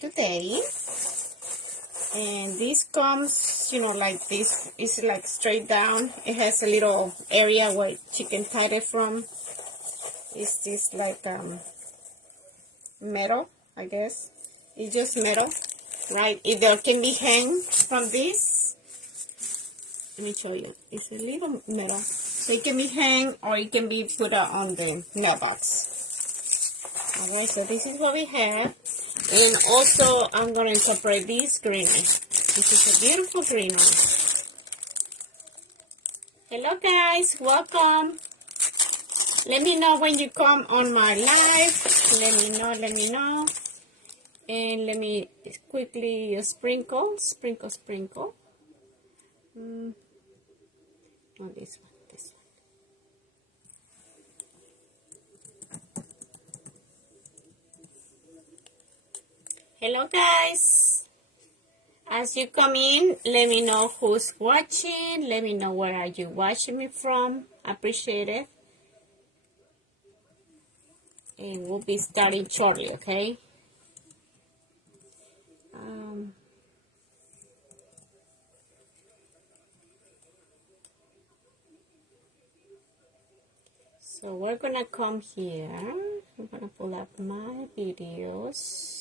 today. And this comes, you know, like this. It's like straight down. It has a little area where you can tie it from. It's this like metal, I guess. It's just metal, right? Either can be hanged from this. Let me show you. It's a little metal. So it can be hanged or it can be put on the mailbox. Alright, so this is what we have. And also, I'm going to incorporate this greenery. This is a beautiful greenery. Hello guys, welcome. Let me know when you come on my live. Let me know. And let me quickly sprinkle. Oh, this one. Hello guys. As you come in, let me know who's watching. Let me know where are you watching me from. I appreciate it. And we'll be starting shortly, okay? So we're gonna come here. I'm gonna pull up my videos.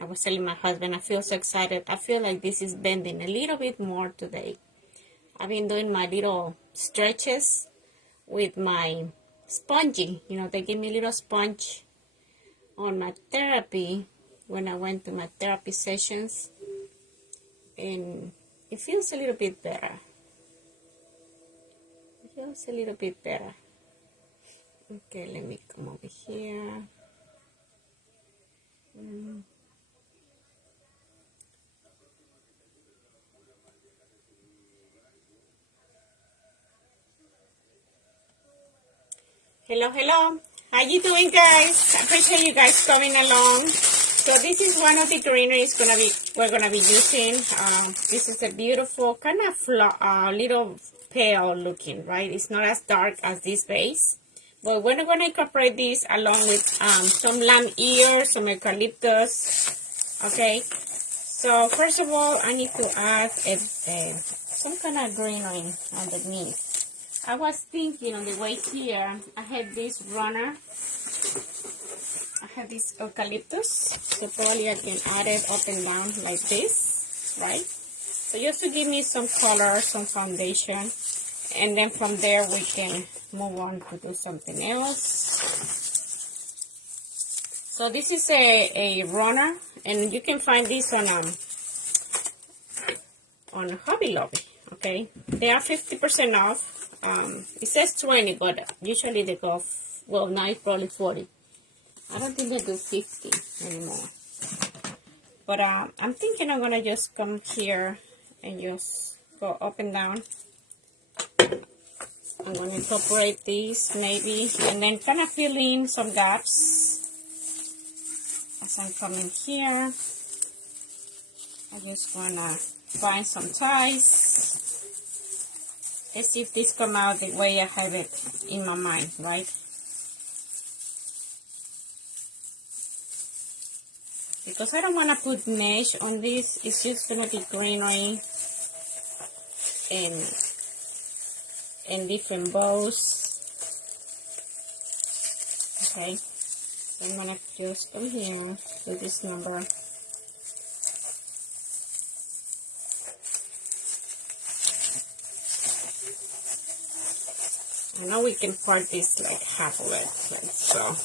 I was telling my husband, I feel so excited. I feel like this is bending a little bit more today. I've been doing my little stretches with my spongy. You know, they give me a little sponge on my therapy when I went to my therapy sessions. And it feels a little bit better. Okay, let me come over here. Hello. How you doing, guys? I appreciate you guys coming along. So this is one of the greeneries we're gonna be using. This is a beautiful kind of little pale looking, right? It's not as dark as this base. But we're gonna incorporate this along with some lamb ear, some eucalyptus. Okay. So first of all, I need to add some kind of greenery underneath. I was thinking on the way here, I had this runner. I have this eucalyptus, so probably I can add it up and down like this, right? So just to give me some color, some foundation, and then from there we can move on to do something else. So this is a runner, and you can find this on Hobby Lobby, okay? They are 50% off. It says 20, but usually they go, well, now it's probably 40. I don't think they do 50 anymore. But I'm thinking I'm going to just come here and just go up and down. I'm going to incorporate these maybe, and then kind of fill in some gaps. As I'm coming here, I just want to find some ties. Let's see if this come out the way I have it in my mind, right? Because I don't want to put mesh on this. It's just going to be greenery and different bows. Okay. So I'm going to just come here to this number. I know we can part this like half of it, so.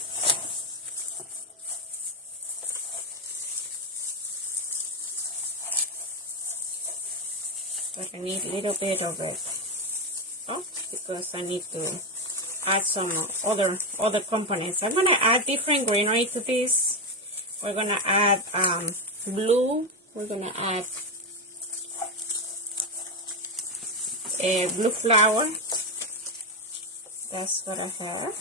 But I need a little bit of it. Oh, because I need to add some other components. I'm gonna add different greenery to this. We're gonna add blue. We're gonna add a blue flower. That's what I have.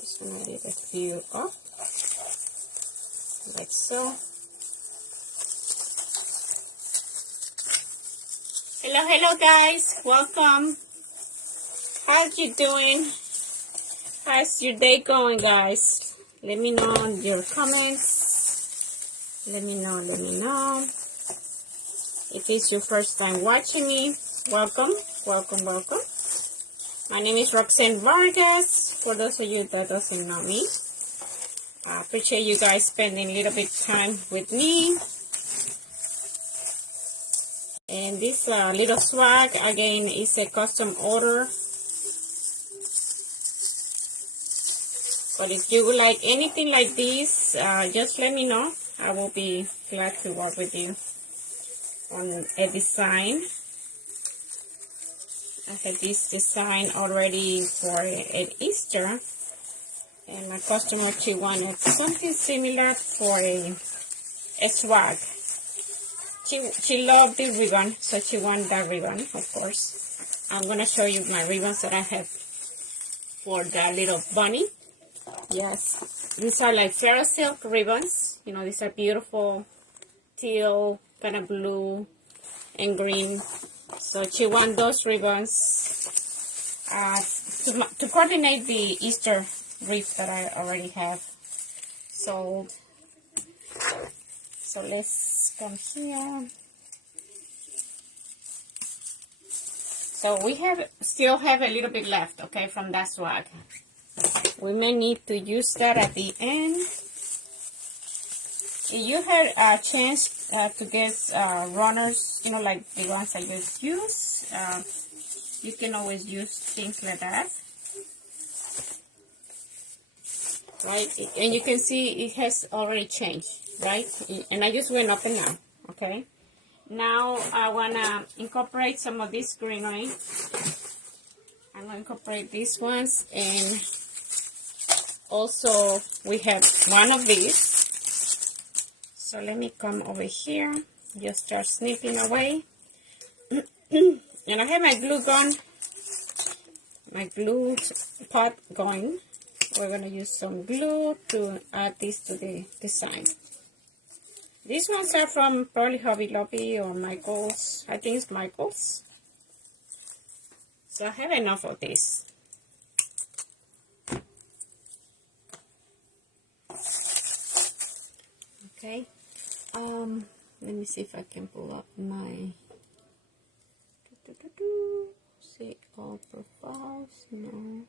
Just gonna leave a few up, like so. Hello guys, welcome. How's you doing? How's your day going, guys? Let me know in your comments. Let me know. If it's your first time watching me, welcome. My name is Roxanne Vargas. For those of you that doesn't know me, I appreciate you guys spending a little bit of time with me. And this little swag, again, is a custom order. But if you would like anything like this, just let me know. I will be glad to work with you on a design. I have this design already for an Easter. And my customer, she wanted something similar for a swag. She loved the ribbon, so she wanted that ribbon, of course. I'm going to show you my ribbons that I have for that little bunny. Yes, these are like Florals silk ribbons. You know, these are beautiful teal, kind of blue and green. So she wants those ribbons to coordinate the Easter wreath that I already have sold. So let's come here. So we still have a little bit left, okay, from that swag. We may need to use that at the end. If you had a chance to get runners, you know, like the ones I just used, you can always use things like that. Right? And you can see it has already changed, right? And I just went up and down, okay? Now I want to incorporate some of this greenery. I'm going to incorporate these ones, and also we have one of these. So let me come over here, just start snipping away. And I have my glue gun, my glue pot going. We're going to use some glue to add this to the design. These ones are from probably Hobby Lobby or Michael's. I think it's Michael's. So I have enough of this. Okay. Let me see if I can pull up my see all profiles. No.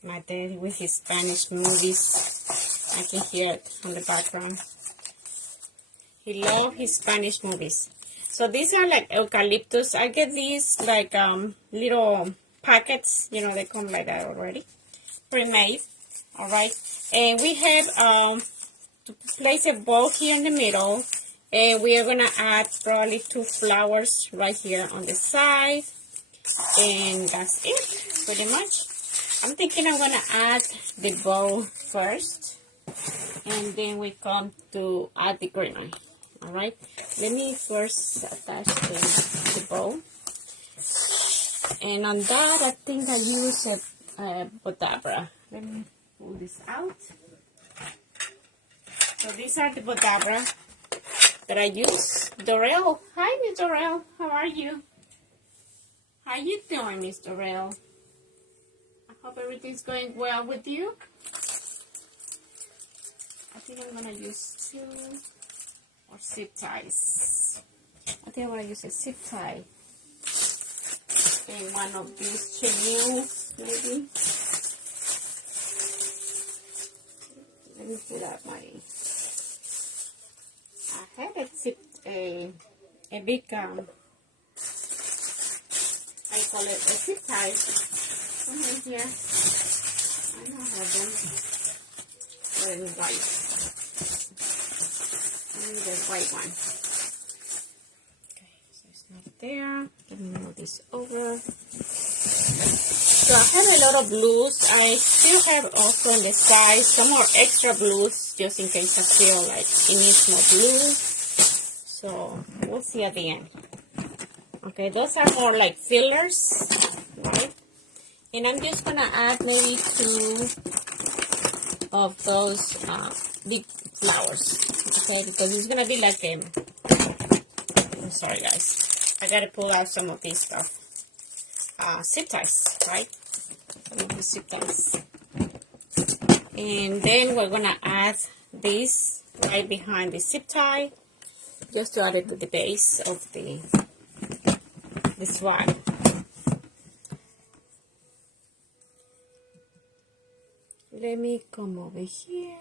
My daddy with his Spanish movies. I can hear it from the background. He loves his Spanish movies. So these are like eucalyptus. I get these like little packets. You know, they come like that already. Pre-made. Alright. And we have to place a bow here in the middle. And we are going to add probably 2 flowers right here on the side. And that's it, pretty much. I'm thinking I'm going to add the bow first. And then we come to add the greenery. Alright. Let me first attach the bow. And on that, I think I use a Bodabra. Let me pull this out. So these are the Bodabra that I use. Dorel. Hi, Miss Dorel. How are you? How you doing, Miss Dorel? I hope everything's going well with you. I think I'm going to use 2 or zip ties. I think I'm going to use a zip tie. And one of these chenilles, maybe. Let me put out my... I have a big, I call it a zip tie. Something here. I don't have them. Let me buy it. I need a white one. Okay, so it's not there. Let me move this over. So I have a lot of blues. I still have also on the side some more extra blues just in case I feel like it needs more blues. So we'll see at the end. Okay, those are more like fillers, right? And I'm just gonna add maybe 2 of those big flowers, okay? Because it's gonna be like a, I'm sorry guys, I gotta pull out some of this stuff. Zip ties, right? Some of the zip ties. And then we're gonna add this right behind the zip tie, just to add it to the base of the swag. Let me come over here.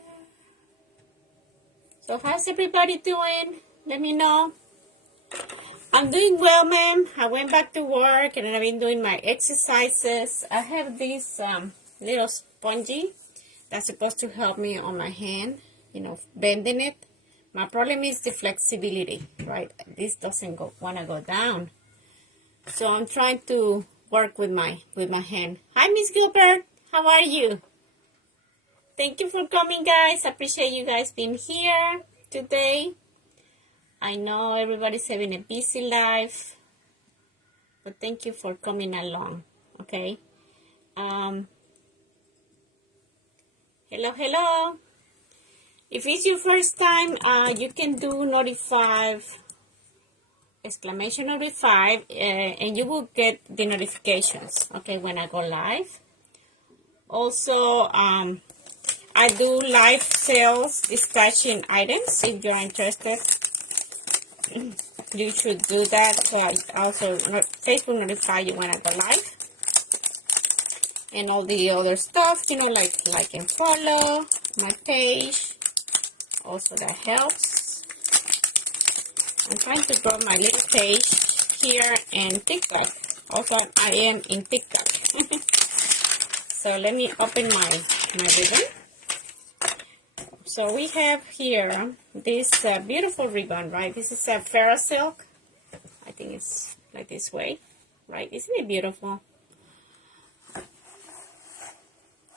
So how's everybody doing? Let me know. I'm doing well, ma'am. I went back to work and I've been doing my exercises. I have this little spongy that's supposed to help me on my hand, you know, bending it. My problem is the flexibility, right? This doesn't want to go down. So I'm trying to work with my hand. Hi, Miss Gilbert. How are you? Thank you for coming, guys. I appreciate you guys being here today. I know everybody's having a busy life, but thank you for coming along, okay? Hello, hello. If it's your first time, you can do notify, exclamation notify, and you will get the notifications, okay, when I go live. Also, I do live sales dispatching items. If you're interested, you should do that. So I also Facebook notify you when I go live, and all the other stuff, you know, like and follow my page. Also, that helps. I'm trying to grow my little page here and TikTok. Also, I am in TikTok. So let me open my ribbon. So we have here this beautiful ribbon, right? This is a Florals silk. I think it's like this way, right? Isn't it beautiful?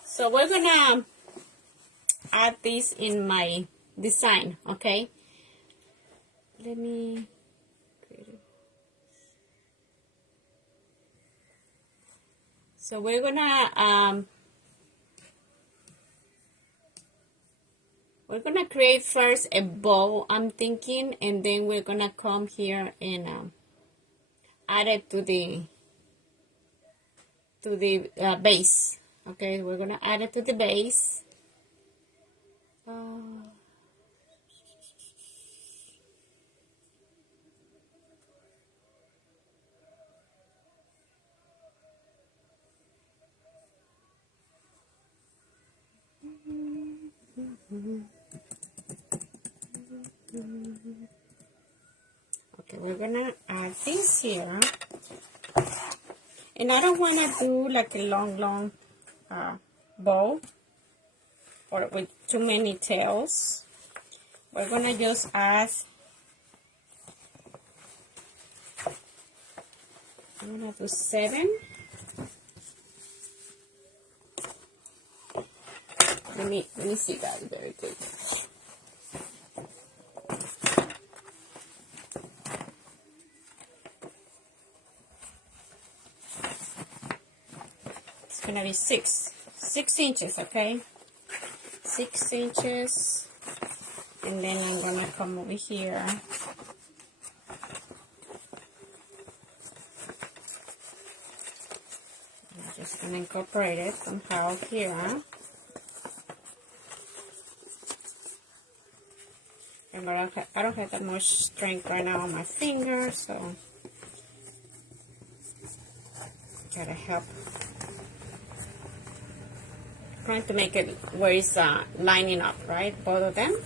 So we're gonna add this in my design, okay? Let me create it. So we're gonna create first a bow, I'm thinking, and then we're gonna come here and add it to the base. Okay, we're gonna add it to the base. Okay, we're gonna add this here, and I don't want to do like a long bow or with too many tails. We're gonna just add, I'm gonna do 7. Let me see guys very quick. It's gonna be 6 inches, okay? 6 inches, and then I'm gonna come over here. I'm just gonna incorporate it somehow here. And I don't have that much strength right now on my fingers, so gotta help. Trying to make it where it's lining up, right? Both of them.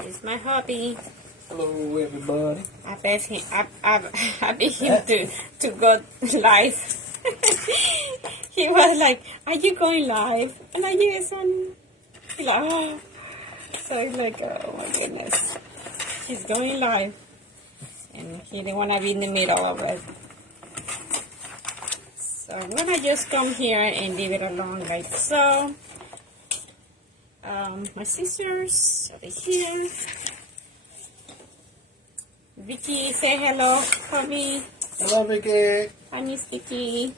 It's my hobby. Hello, everybody. I bet him. I bet him to go live. He was like, "Are you going live?" And I yes, I'm like, oh. So it's like, oh my goodness. He's going live. And he didn't want to be in the middle of it. So I'm going to just come here and leave it alone like so. My scissors over here. Vicky, say hello for me. Hello, Vicky. Hi, Miss Vicky.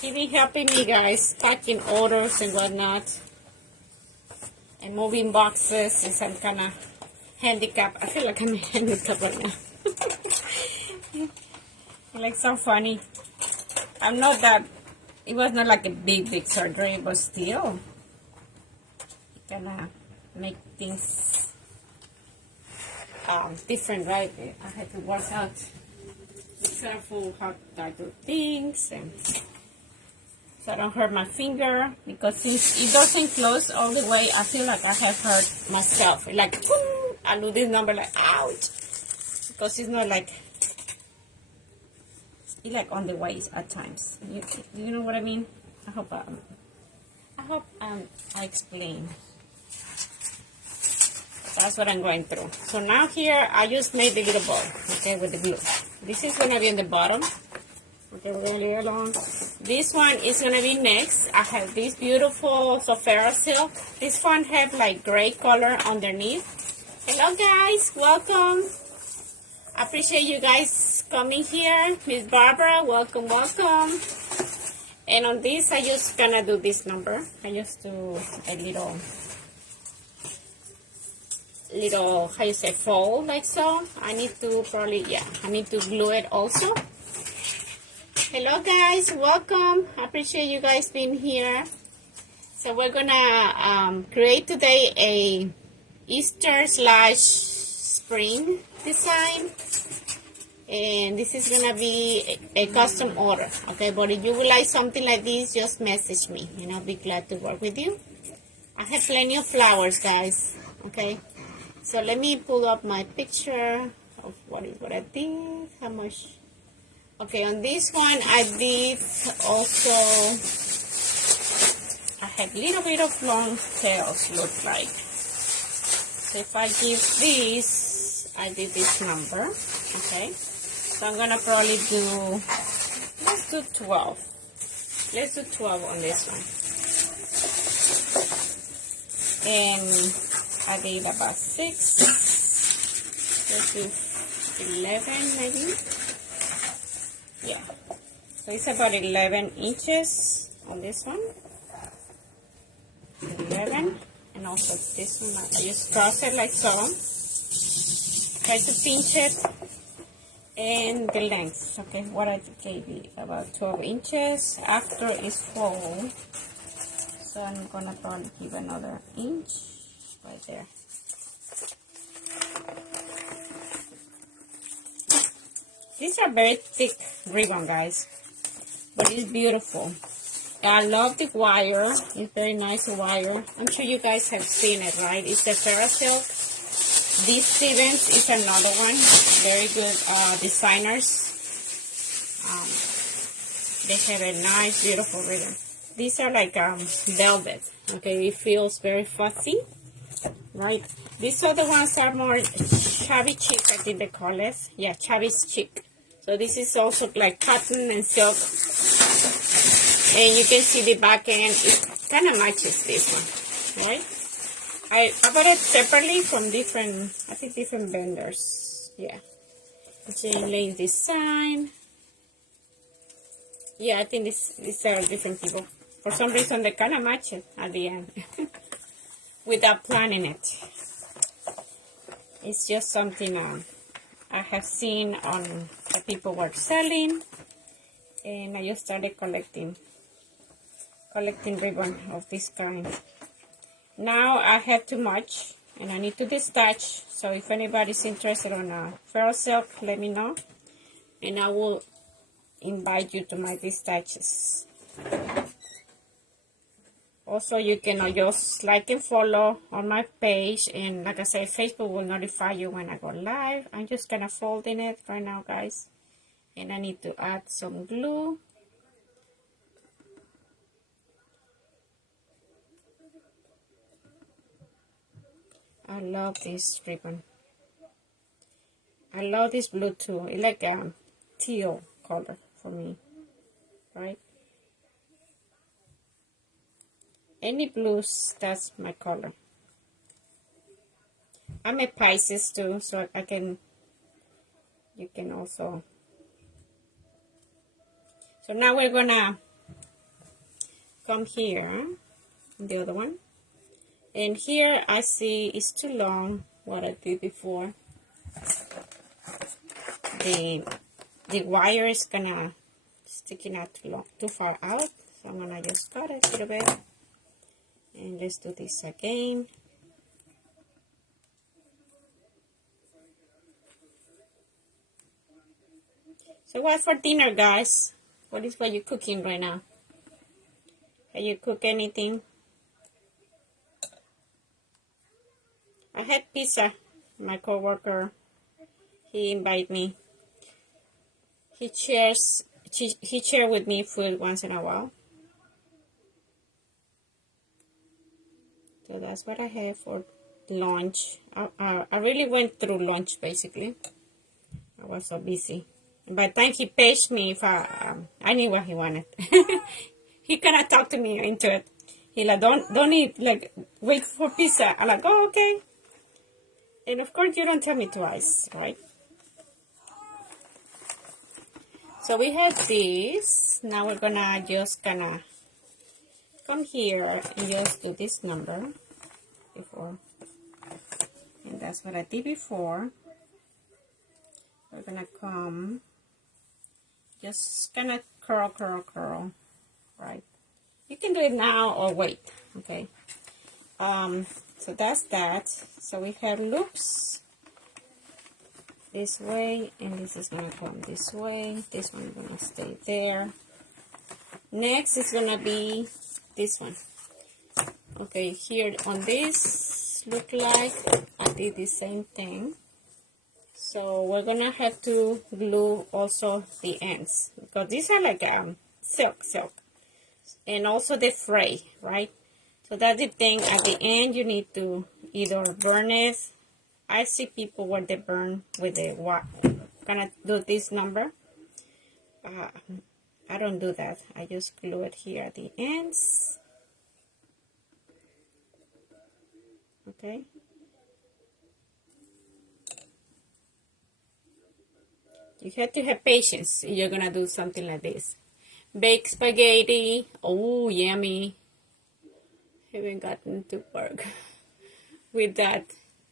She been helping me, guys, packing orders and whatnot. And moving boxes since I'm kind of handicapped. I feel like I'm handicapped right now. Like so funny. I'm not that, it was not like a big surgery, but still. It kind of make things different, right? I had to work out. Be careful how I do things, and so I don't hurt my finger, because since it doesn't close all the way, I feel like I have hurt myself. Like, boom, I do this number like, ouch, because it's not like, it's like on the waist at times. You know what I mean? I hope I explain. That's what I'm going through. So now here, I just made the little ball, okay, with the glue. This is going to be in the bottom. Okay, we're going to leave it alone. This one is going to be next. I have this beautiful Florals silk. This one have like gray color underneath. Hello guys, welcome. I appreciate you guys coming here. Miss Barbara, welcome, welcome. And on this, I just going to do this number. I just do a little, how you say, fold like so. I need to probably, I need to glue it also. Hello guys, welcome. I appreciate you guys being here. So we're gonna create today a Easter / spring design, and this is gonna be a custom order, okay? But if you would like something like this, just message me and I'll be glad to work with you. I have plenty of flowers, guys, okay? So let me pull up my picture of what I did, how much. Okay, on this one, I did also, I have a little bit of long tails, look like. So if I give this, I did this number, okay? So I'm gonna probably do, let's do 12. Let's do 12 on this one. And I did about 6. Let's do 11 maybe. Yeah. So it's about 11 inches on this one. 11. And also this one, I just cross it like so. Try to pinch it. And the length, okay, what I gave you, about 12 inches. After it's full, so I'm gonna probably give another inch right there. These are very thick ribbon, guys, but it's beautiful. I love the wire. It's very nice wire. I'm sure you guys have seen it, right? It's the Florals silk. This Stevens is another one. Very good designers. They have a nice, beautiful ribbon. These are like velvet. Okay, it feels very fuzzy, right? These other ones are more shabby chic, I think they call it. Yeah, shabby chic. So this is also like cotton and silk. And you can see the back end, it kind of matches this one, right? I bought it separately from different, I think different vendors. Yeah. Chain link design. Yeah, I think these are different people. For some reason, they kind of match it at the end. Without planning it. It's just something I have seen on the people were selling. And I just started collecting ribbon of this kind. Now I have too much and I need to detach. So if anybody's interested on a Florals silk, let me know. And I will invite you to my detaches. Also, you can just like and follow on my page. And like I said, Facebook will notify you when I go live. I'm just kind of folding it right now, guys. And I need to add some glue. I love this ribbon. I love this blue too. It's like a teal color for me, right? Any blues, that's my color. I'm a Pisces too, so you can also. So now we're gonna come here, the other one. And here I see it's too long, what I did before. The wire is gonna sticking out too far out. So I'm gonna just cut it a little bit. And let's do this again. So what's for dinner, guys? What you cooking right now? Have you cook anything? I had pizza. My coworker, he invited me. He shares with me food once in a while. So that's what I have for lunch. I really went through lunch basically. I was so busy. By the time he paged me, if I knew what he wanted. He kind of talked me into it. He like, don't eat, like, wait for pizza. I'm like, oh, okay. And of course, you don't tell me twice, right? So we have this. Now we're gonna just gonna come here and just do this number before. And that's what I did before. We're gonna come, just gonna curl, right? You can do it now or wait, okay? So that's that. So we have loops this way, and this is gonna come this way. This one is gonna stay there. Next is gonna be this one. Okay, here on this, look like I did the same thing. So we're gonna have to glue also the ends, because these are like silk, and also the fray, right? So that's the thing. At the end, you need to either burn it. I see people where they burn with the what. Gonna do this number. I don't do that. I just glue it here at the ends. Okay. You have to have patience if you're gonna do something like this. Baked spaghetti. Oh, yummy. Haven't gotten to work with that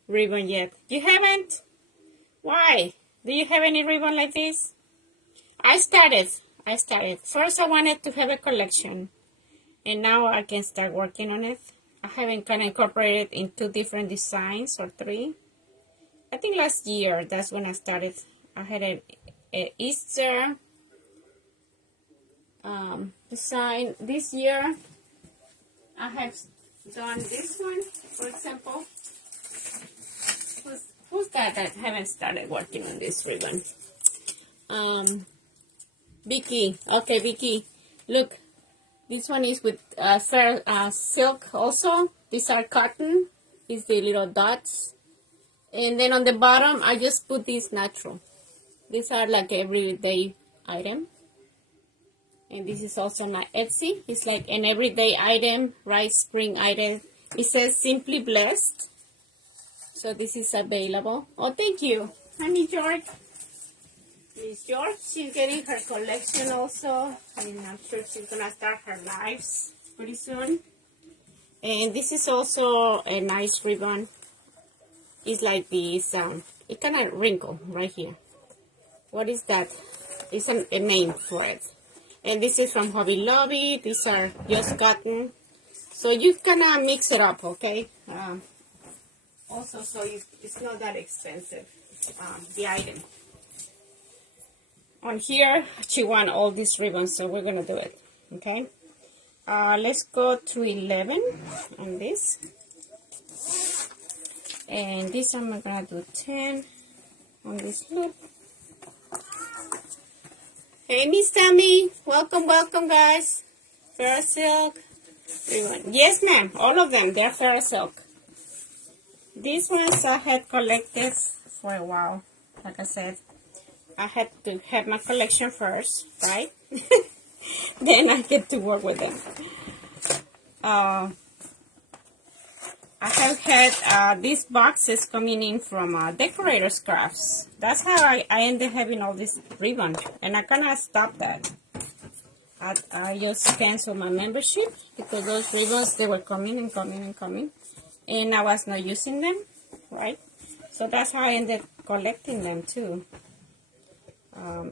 ribbon yet. You haven't? Why? Do you have any ribbon like this? I started. First I wanted to have a collection, and now I can start working on it. I haven't kind of incorporated in 2 different designs or 3. I think last year, that's when I started. I had a Easter design. This year I have done this one, for example. Who's that haven't started working on this ribbon? Vicky. Okay, Vicky. Look, this one is with silk also. These are cotton. These the little dots. And then on the bottom, I just put this natural. These are like everyday item. And this is also my Etsy. It's like an everyday item, right? Spring item. It says Simply Blessed. So this is available. Oh, thank you, honey George. Miss George, she's getting her collection also. And I'm sure she's gonna start her lives pretty soon. And this is also a nice ribbon. It's like this, it kind of wrinkle right here. What is that? It's a name for it. And this is from Hobby Lobby. These are just cotton. So you can mix it up, okay? Also, so it's not that expensive, the item. On here, she won all these ribbons, so we're going to do it, okay? Let's go to 11 on this. And this I'm going to do 10 on this loop. Hey, Miss Tammy. Welcome, guys. Fair silk. Yes, ma'am. All of them. They're fair silk. These ones I had collected for a while. Like I said, I had to have my collection first, right? Then I get to work with them. I have had these boxes coming in from Decorators Crafts. That's how I ended up having all this ribbon, and I kind of stopped that. I just canceled my membership because those ribbons, they were coming and coming and coming, and I was not using them, right? So that's how I ended collecting them too.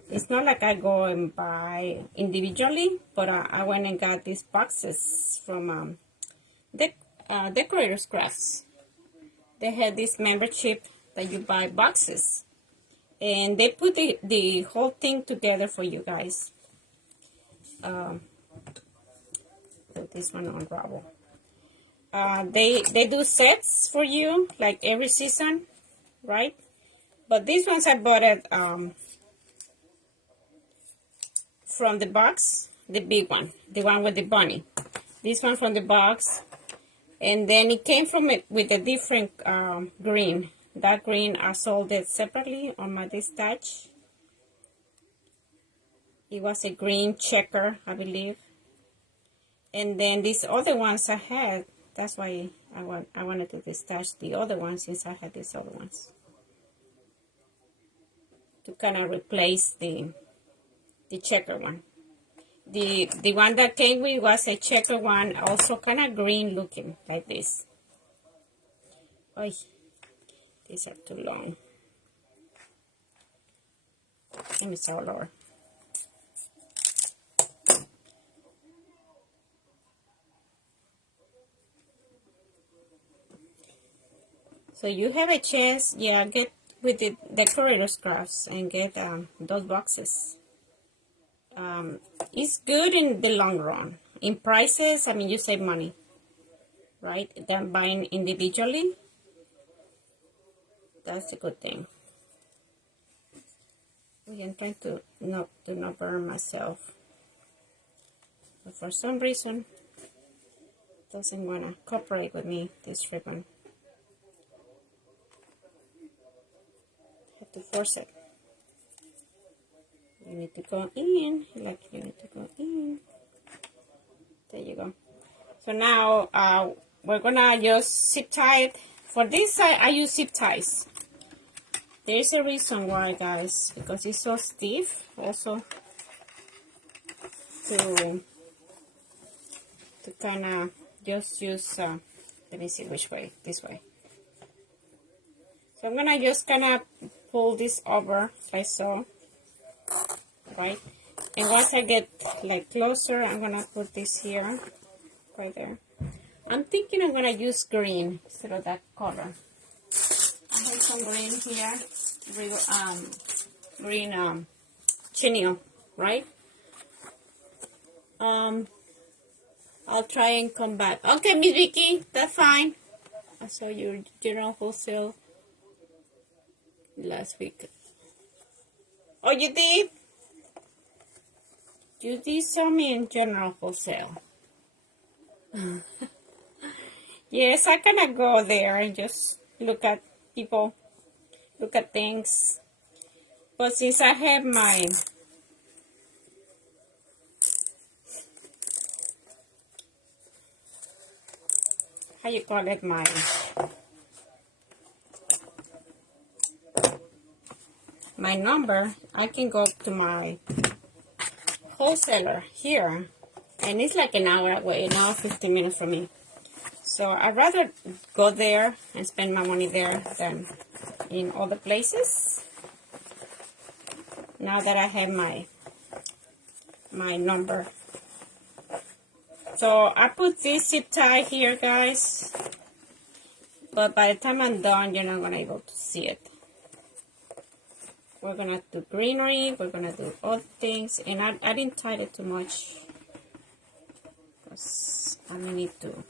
It's not like I go and buy individually, but I went and got these boxes from Decorators Crafts. They had this membership that you buy boxes, and they put the whole thing together for you guys. Put this one on gravel. They do sets for you like every season, right? But these ones I bought it from the box, the big one, the one with the bunny. This one from the box, and then it came from it with a different green. That green I sold it separately on my dispatch. It was a green checker, I believe. And then these other ones I had, that's why I wanted to dispatch the other ones since I had these other ones. To kind of replace the checker one. The one that came with was a checker one, also kind of green looking, like this. Oh, these are too long. Let me start lower. So you have a chance, yeah, get with the Decorators Crafts and get those boxes. It's good in the long run. In prices, I mean, you save money, right? Than buying individually. That's a good thing. I'm trying to not burn myself. But for some reason, it doesn't want to cooperate with me, this ribbon. I have to force it. You need to go in, like you need to go in. There you go. So now we're gonna just zip tie it. For this I use zip ties. There's a reason why, guys, because it's so stiff. Also to kind of just use, let me see which way, this way. So I'm gonna just kind of pull this over like so, right? And once I get like closer, I'm gonna put this here, right there. I'm thinking I'm gonna use green instead of that color. I have some green here, green chenille, right? I'll try and come back. Okay, Miss Vicky, that's fine. I saw your general wholesale last week. Oh, you did? You did saw me in general wholesale. Yes, I kind of go there and just look at people, look at things. But since I have my how you call it, my number, I can go to my wholesaler here, and it's like an hour away, an hour 15 minutes from me. So I'd rather go there and spend my money there than in other places. Now that I have my number. So I put this zip tie here, guys, but by the time I'm done, you're not gonna be able to see it. We're gonna do greenery, we're gonna do other things, and I didn't tie it too much because I need to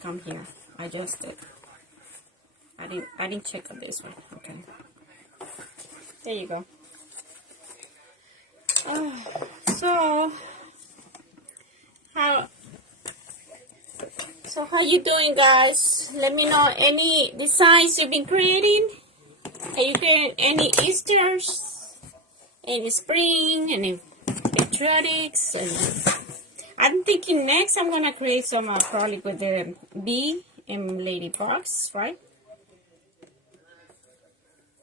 come here. I just did. I didn't check on this one. Okay. There you go. So how you doing, guys? Let me know any designs you've been creating. Are you creating any Easters, any spring, any patriotics? And I'm thinking next I'm gonna create some probably with the bee and ladybugs, right?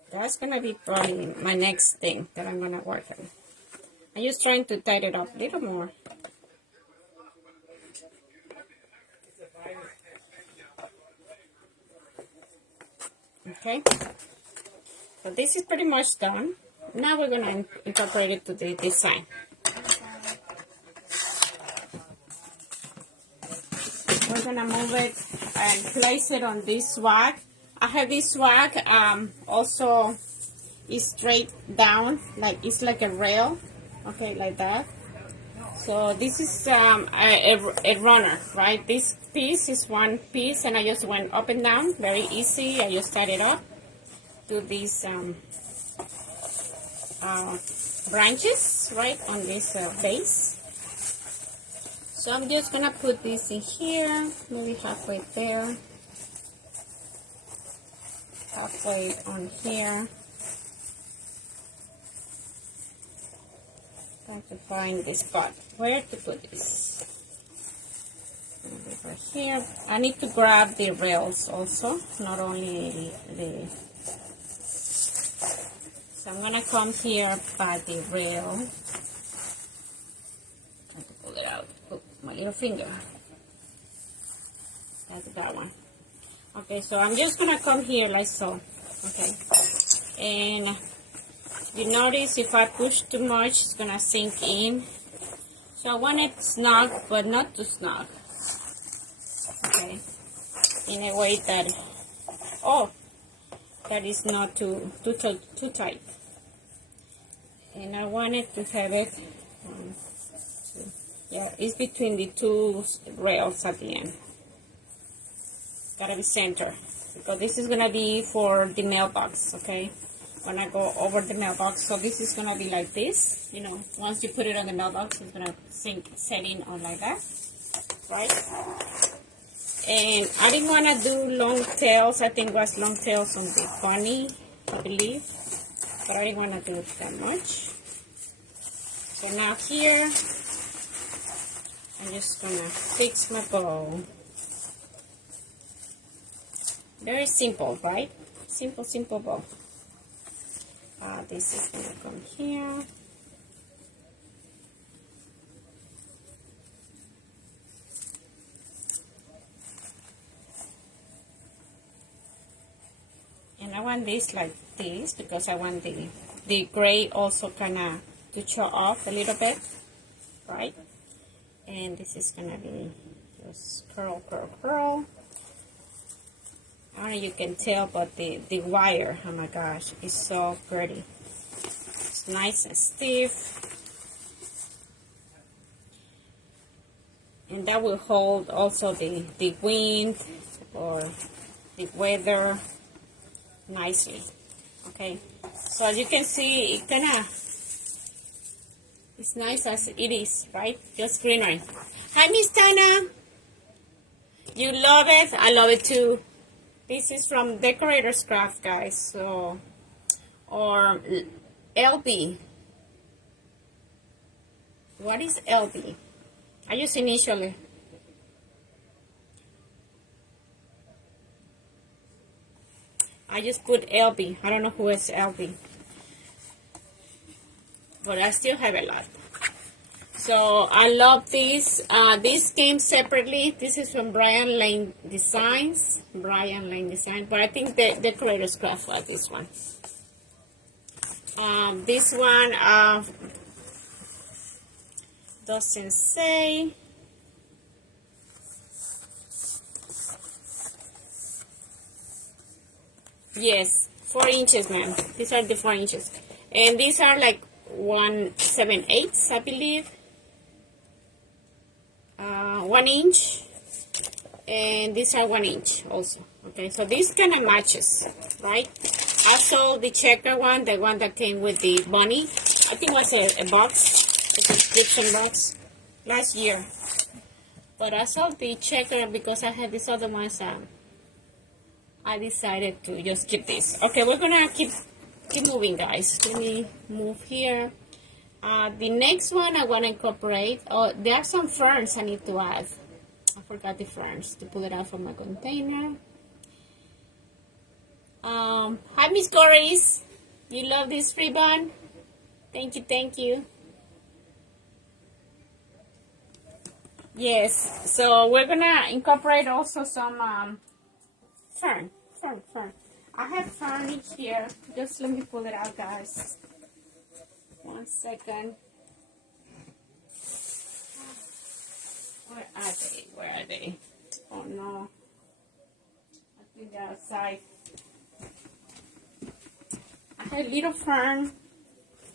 That's gonna be probably my next thing that I'm gonna work on. I'm just trying to tighten it up a little more. Okay, so this is pretty much done. Now we're gonna incorporate it to the design. We're gonna move it and place it on this swag. I have this swag also is straight down, like it's like a rail, okay, like that. So this is a runner, right? This piece is one piece, and I just went up and down, very easy. I just tied it up to these branches, right, on this base. So I'm just gonna put this in here, maybe halfway there, halfway on here. Trying to find the spot where to put this. Over here. I need to grab the rails also, not only the. So I'm gonna come here by the rail. Trying to pull it out. Oh, my little finger. That's that one. Okay, so I'm just gonna come here like so. Okay, and you notice if I push too much, it's gonna sink in. So I want it snug, but not too snug. Okay, in a way that, that is not too tight. And I want it to have it, yeah, it's between the two rails at the end. Gotta be center, because this is gonna be for the mailbox, okay? When I go over the mailbox, so this is gonna be like this, you know, once you put it on the mailbox, it's gonna set in on like that, right? And I didn't want to do long tails. I think it was long tails on the bunny, I believe, but I didn't want to do it that much. So now here, I'm just gonna fix my bow. Very simple, right? Simple bow. This is gonna come here. And I want this like this because I want the gray also kind of to show off a little bit, right? And this is gonna be just curl. I don't know if you can tell, but the wire, oh my gosh, is so pretty. It's nice and stiff. And that will hold also the wind or the weather nicely. Okay, so as you can see, it it's nice as it is, right? Just greenery. Hi, Miss Tana. You love it? I love it too. This is from Decorator's Craft, guys. So, or LB. What is LB? I use initially. I just put LB. I don't know who is LB. But I still have a lot. So I love this. This came separately. This is from Brian Lane Designs. But I think the Decorator's Craft like this one. This one doesn't say. Yes, 4 inches, ma'am. These are the 4 inches. And these are like 1/7/8, I believe. 1 inch. And these are 1 inch also. Okay, so this kind of matches, right? I sold the checker one, the one that came with the bunny. I think it was a box, a subscription box, last year. But I saw the checker because I had these other ones. I decided to just keep this. Okay, we're gonna keep moving, guys. Let me move here. The next one I want to incorporate. Oh, there are some ferns I need to add. I forgot the ferns to pull it out from my container. Hi, Miss Goris. You love this ribbon? Thank you, thank you. Yes, so we're gonna incorporate also some fern. I have fern in here. Just let me pull it out, guys. 1 second. Where are they? Where are they? Oh no. I think they're outside. I have little fern.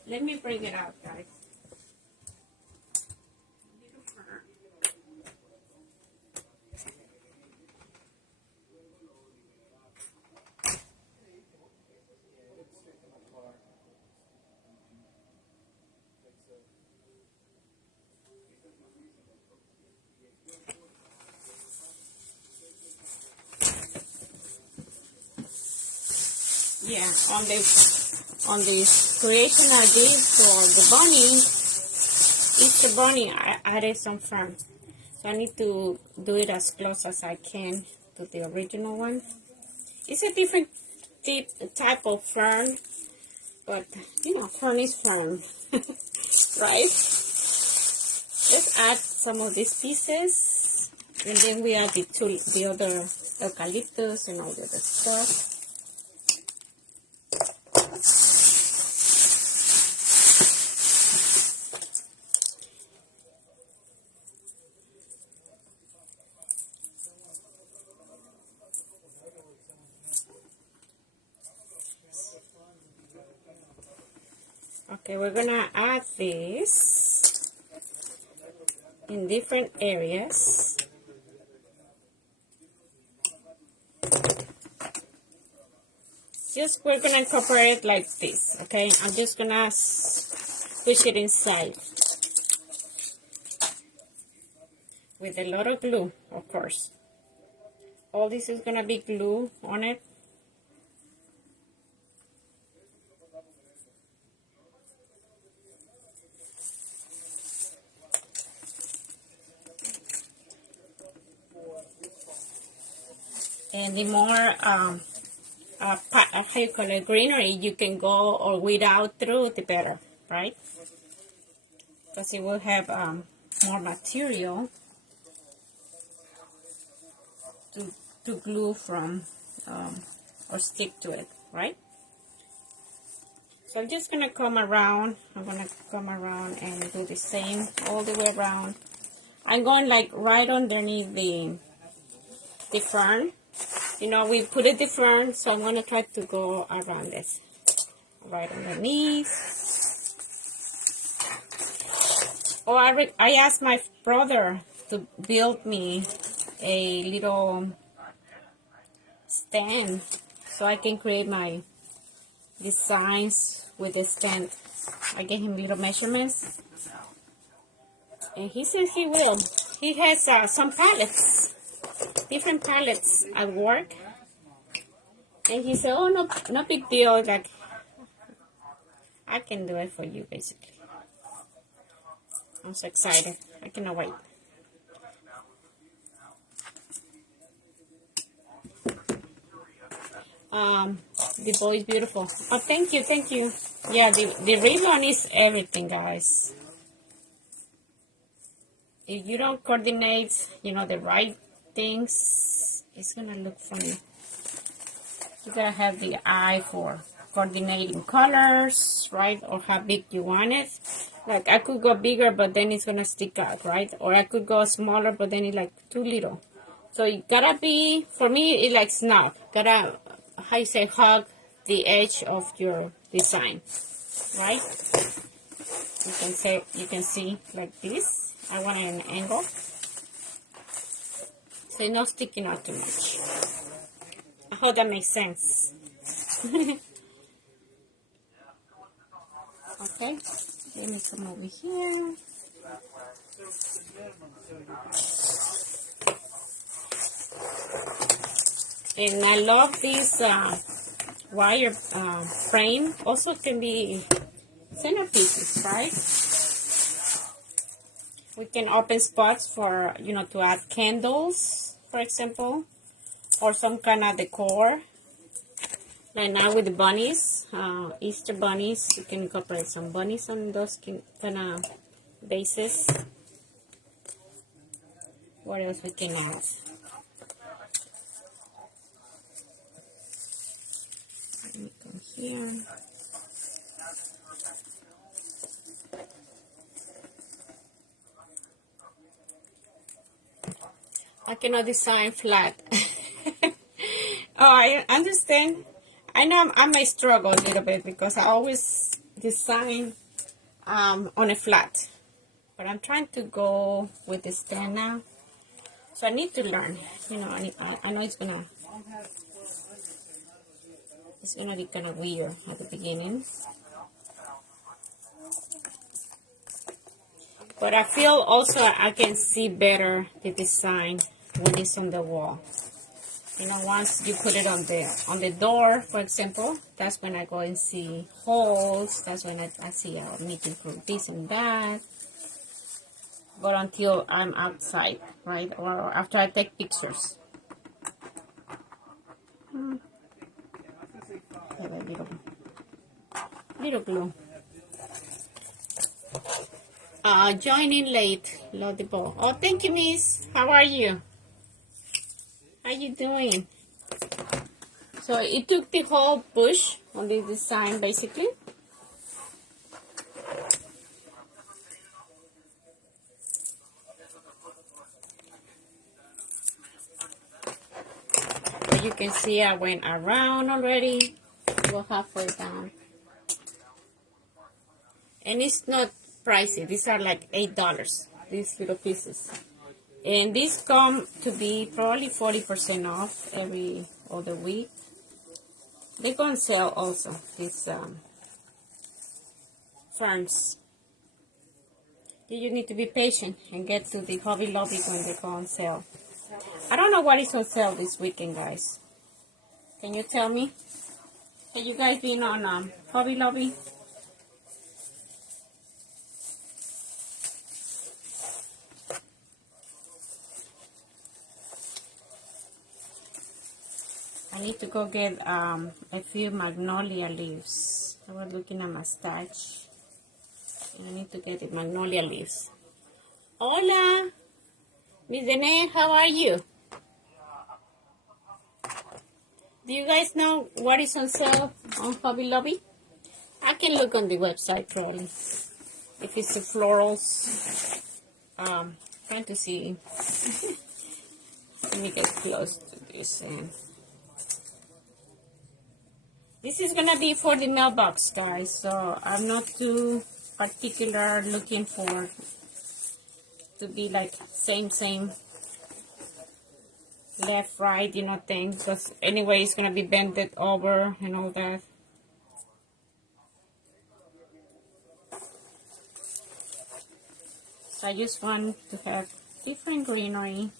Let me bring it out, guys. Little fern. Yeah, on the creation I did for the bunny, Easter bunny, I added some fern. So I need to do it as close as I can to the original one. It's a different type of fern, but you know, fern is fern, right? Let's add some of these pieces, and then we add the other eucalyptus and all the other stuff. Okay, we're gonna add this in different areas. Just we're gonna incorporate like this, okay? I'm just gonna push it inside with a lot of glue, of course. All this is gonna be glue on it. And the more how you call it, greenery you can go or without through, the better, right? Because it will have more material to glue from or stick to it, right? So I'm just gonna come around. I'm gonna come around and do the same all the way around. I'm going like right underneath the fern. You know, we put it the fern, so I'm gonna try to go around this, right underneath. Oh, I asked my brother to build me a little stand so I can create my designs with the stand. I gave him little measurements, and he says he will. He has some palettes, different palettes at work, and he said, "Oh, no big deal. Like, I can do it for you, basically." I'm so excited. I cannot wait. The boy is beautiful. Oh, thank you, thank you. Yeah, the ribbon is everything, guys. If you don't coordinate, you know, the right things, it's gonna look funny. You gotta have the eye for coordinating colors, right? Or how big you want it. Like, I could go bigger, but then it's gonna stick out, right? Or I could go smaller, but then it's like too little. So you gotta be, for me, it like snap. Gotta, how you say, hug the edge of your design, right? You can see like this. I want it at an angle, so it's not sticking out too much. I hope that makes sense. Okay, let me come over here. And I love this wire frame. Also can be centerpieces, right? We can open spots for, you know, to add candles, for example, or some kind of decor. Like now with the bunnies, Easter bunnies, you can incorporate some bunnies on those kind of bases. What else we can add? Let me come here. I cannot design flat. Oh, I understand. I know I may struggle a little bit because I always design on a flat. But I'm trying to go with the stand now. So I need to learn. You know, I know it's gonna be kind of weird at the beginning. But I feel also I can see better the design when it's on the wall. You know, once you put it on the door, for example, that's when I go and see holes. That's when I see I need to improve this and that. But until I'm outside, right? Or after I take pictures. Have a little glue. Joining late, Lodibo. Oh, thank you, Miss. How are you? How you doing? So it took the whole bush on the design, basically. But you can see I went around already. We're halfway down. And it's not pricey. These are like $8, these little pieces. And these come to be probably 40% off every other week. They go on sale also, these ferns. You need to be patient and get to the Hobby Lobby when they go on sale. I don't know what is on sale this weekend, guys. Can you tell me? Have you guys been on Hobby Lobby? I need to go get a few magnolia leaves. I was looking at my stash. I need to get the magnolia leaves. Hola, Miss Dene, how are you? Do you guys know what is on sale on Hobby Lobby? I can look on the website probably. If it's the florals. Trying to see. Let me get close to this. This is gonna be for the mailbox, guys. So I'm not too particular looking for to be like same left, right, you know, thing, because anyway it's gonna be bended over and all that. So I just want to have different greenery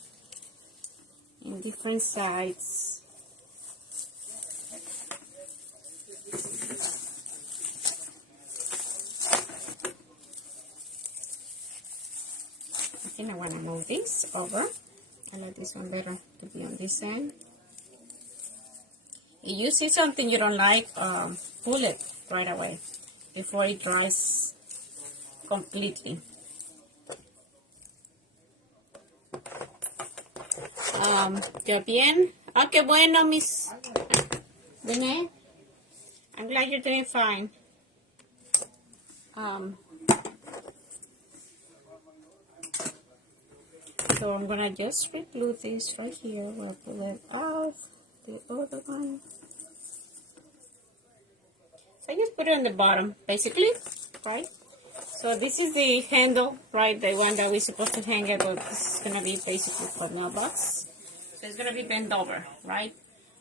in different sides. I think I want to move this over. I like this one better to be on this end. If you see something you don't like, pull it right away before it dries completely. ¿Yo bien? Oh, qué bueno, Miss Dene. I'm glad you're doing fine. So I'm gonna just re-glue this right here. We'll pull it off the other one. So I just put it on the bottom, basically, right? So this is the handle, right? The one that we're supposed to hang it, but this is gonna be basically for mailbox. So it's gonna be bent over, right?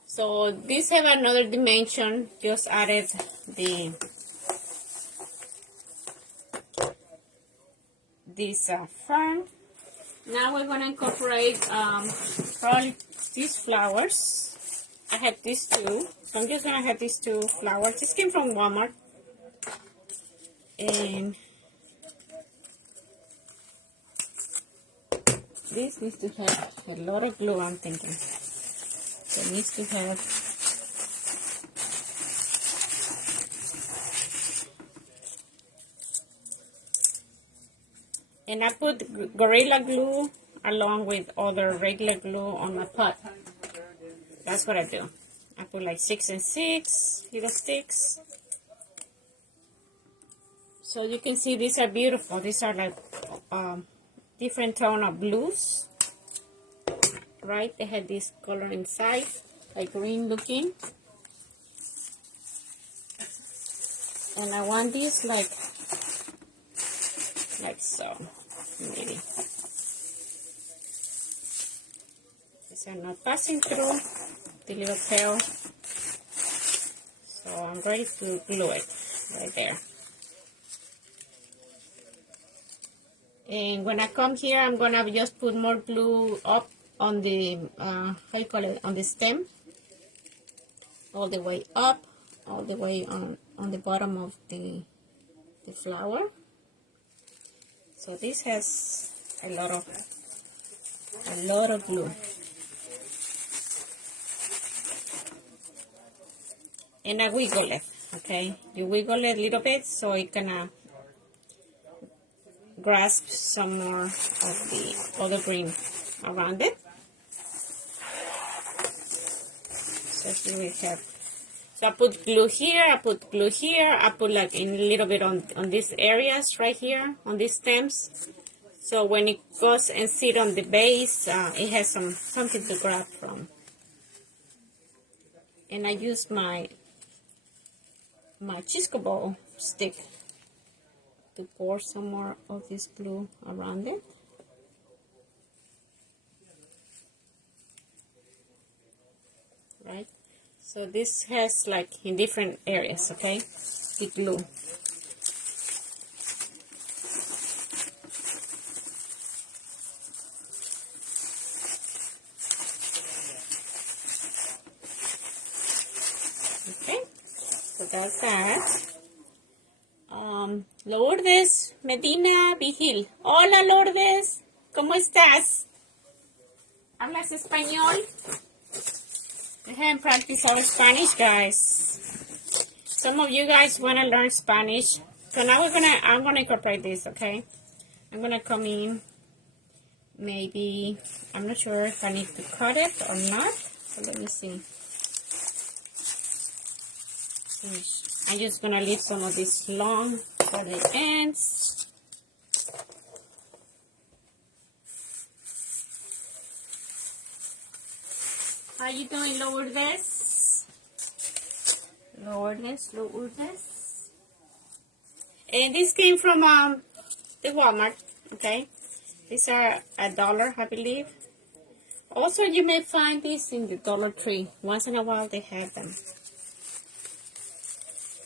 So this have another dimension. Just added this fern. Now we're gonna incorporate probably these flowers. I have these two, so I'm just gonna have these two flowers. This came from Walmart, and this needs to have a lot of glue, I'm thinking. So it needs to have and I put Gorilla Glue along with other regular glue on my pot. That's what I do. I put like 6 and 6 little sticks. So you can see these are beautiful. These are like different tone of blues. Right? They had this color inside, like green looking. And I want these like so. Maybe. These are not passing through the little tail. So I'm ready to glue it right there. And when I come here, I'm gonna just put more glue up on the, how you call it, on the stem. All the way up, all the way on the bottom of the flower. So this has a lot of glue. And I wiggle it, okay? You wiggle it a little bit so it can grasp some more of the other green around it. So here we have. So I put glue here, I put glue here, I put like in a little bit on these areas right here, on these stems. So when it goes and sit on the base, it has something to grab from. And I use my Chisco ball stick to pour some more of this glue around it. Right? So this has like in different areas, okay? The glue. Okay, so that's that. Lourdes Medina Vigil. Hola Lourdes, ¿cómo estás? ¿Hablas español? We haven't practiced our Spanish, guys. Some of you guys want to learn Spanish. So now I'm gonna incorporate this, okay? I'm gonna come in. Maybe, I'm not sure if I need to cut it or not. So let me see. I'm just gonna leave some of this long for the ends. How you doing, Lourdes? Lourdes. And this came from the Walmart, okay? These are $1, I believe. Also, you may find these in the Dollar Tree. Once in a while, they have them.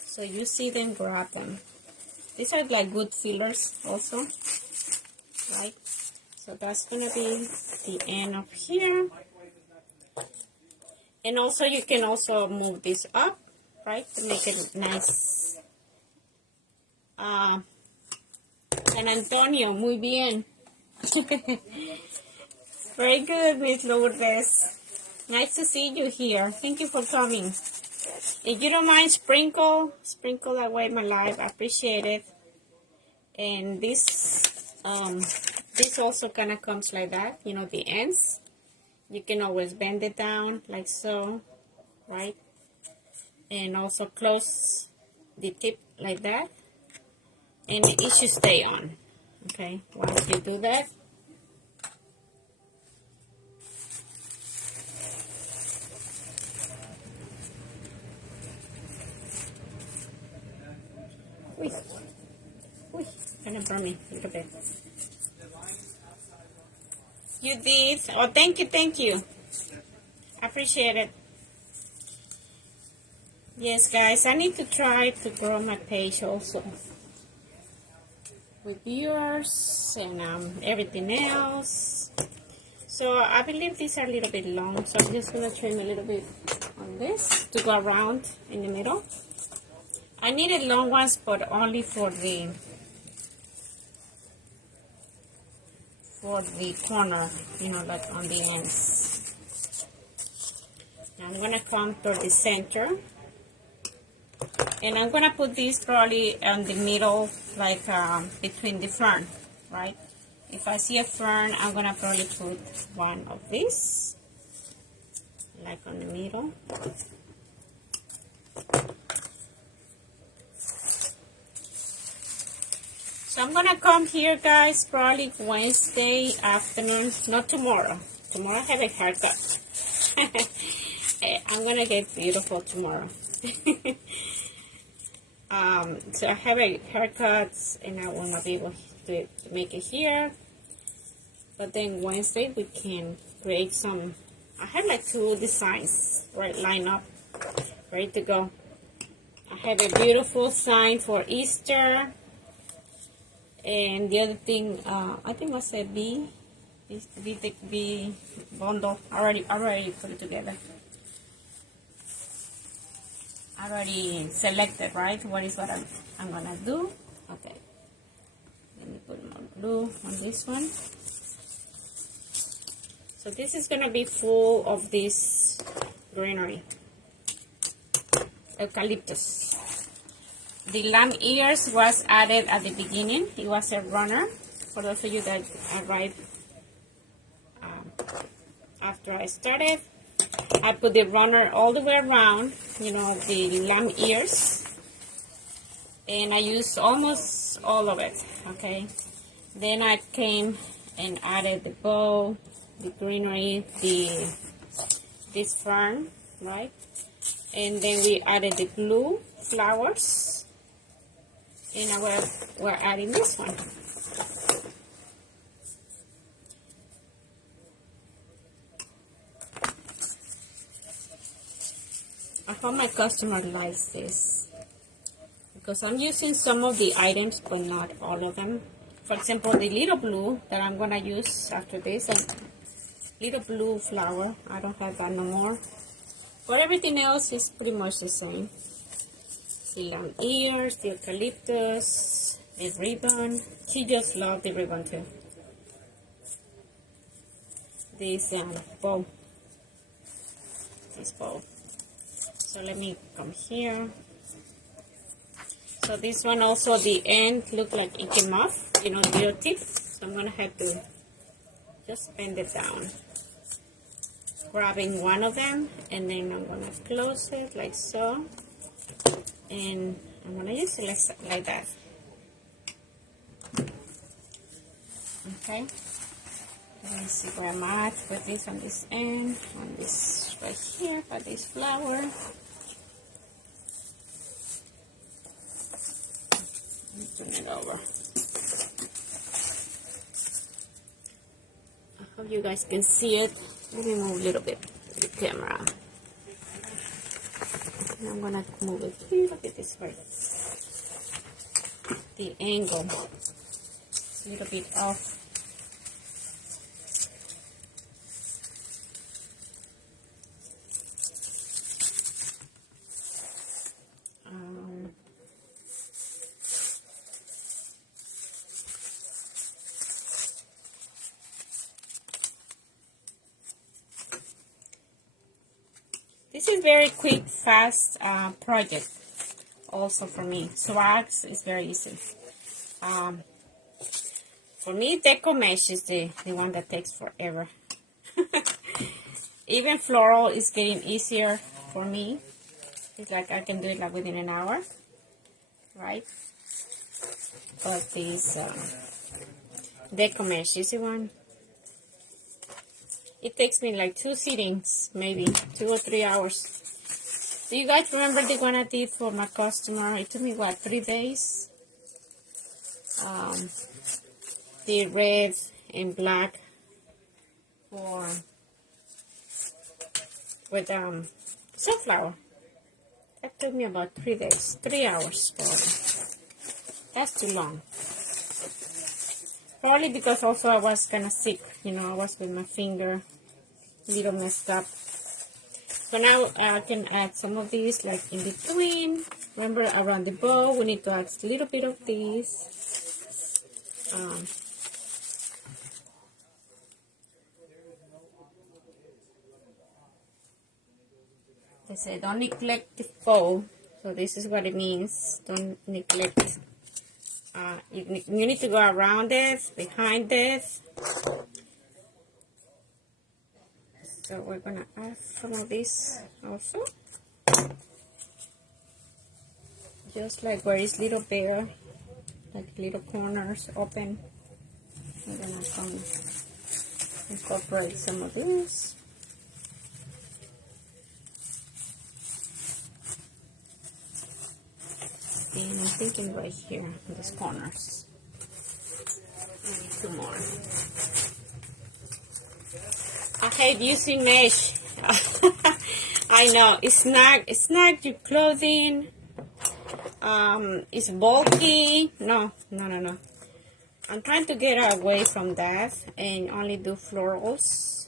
So you see them, grab them. These are like good fillers also, right? So that's gonna be the end of here. And also you can also move this up, right, to make it nice. San Antonio, muy bien. Very good, Miss Lourdes. Nice to see you here. Thank you for coming. If you don't mind, sprinkle away my life. I appreciate it. And this also kind of comes like that, you know, the ends. You can always bend it down like so, right? And also close the tip like that. And it should stay on, okay? Once you do that. Uy, kind of burn me a little bit. You did. Oh, thank you. I appreciate it. Yes, guys, I need to try to grow my page also. with yours and everything else. So I believe these are a little bit long, so I'm just going to trim a little bit on this to go around in the middle. I needed long ones, but only for the corner, you know, like on the ends. Now I'm going to come to the center. And I'm going to put these probably on the middle, like between the fern, right? If I see a fern, I'm going to probably put one of these, like on the middle. So I'm going to come here, guys, probably Wednesday afternoon, not tomorrow. Tomorrow I have a haircut. I'm going to get beautiful tomorrow. So I have a haircut and I will not be able to make it here. But then Wednesday we can create some. I have like 2 designs right lined up, ready to go. I have a beautiful sign for Easter. And the other thing, I think was a bee bundle. I already put it together. I already selected, right? What I'm gonna do? Okay. Let me put more glue on this one. So this is gonna be full of this greenery, eucalyptus. The lamb ears was added at the beginning. It was a runner. For those of you that arrived after I started, I put the runner all the way around, you know, the lamb ears. And I used almost all of it, okay? Then I came and added the bow, the greenery, this fern, right? And then we added the blue flowers. And now we're adding this one. I hope my customer likes this, because I'm using some of the items but not all of them. For example, the little blue that I'm gonna use after this, a little blue flower, I don't have that no more, but everything else is pretty much the same. The lamb ears, the eucalyptus, the ribbon. She just loved the ribbon too. This bow, this bow. So let me come here. So this one also, the end look like it came off, you know, the little tip. So I'm gonna have to just bend it down, grabbing one of them, and then I'm gonna close it like so, and I'm gonna use it like that. Okay. Let me see where I'm at with this on this end, on this right here for this flower. Turn it over. I hope you guys can see it. Let me move a little bit the camera. And I'm gonna move it here. Look at this way. The angle is a little bit off. This is very quick, fast project also for me. Swags is very easy. For me, Deco Mesh is the one that takes forever. Even floral is getting easier for me. It's like I can do it like within an hour, right? But this Deco Mesh is the one. It takes me like 2 sittings, maybe 2 or 3 hours. Do you guys remember the one I did for my customer? It took me, what, 3 days? The red and black with sunflower. That took me about 3 days, 3 hours probably. That's too long. Probably because also I was kind of sick, you know, I was with my finger a little messed up. So now I can add some of these like in between. Remember, around the bow, we need to add a little bit of this. They say don't neglect the bow. So this is what it means. Don't neglect. You need to go around this, behind this. So we're gonna add some of this also. Just like where it's little bare, like little corners open. We're gonna come incorporate some of this. And I'm thinking right here in these corners. Maybe 2 more. I hate using mesh. I know, it's not your clothing. It's bulky. No. I'm trying to get away from that and only do florals.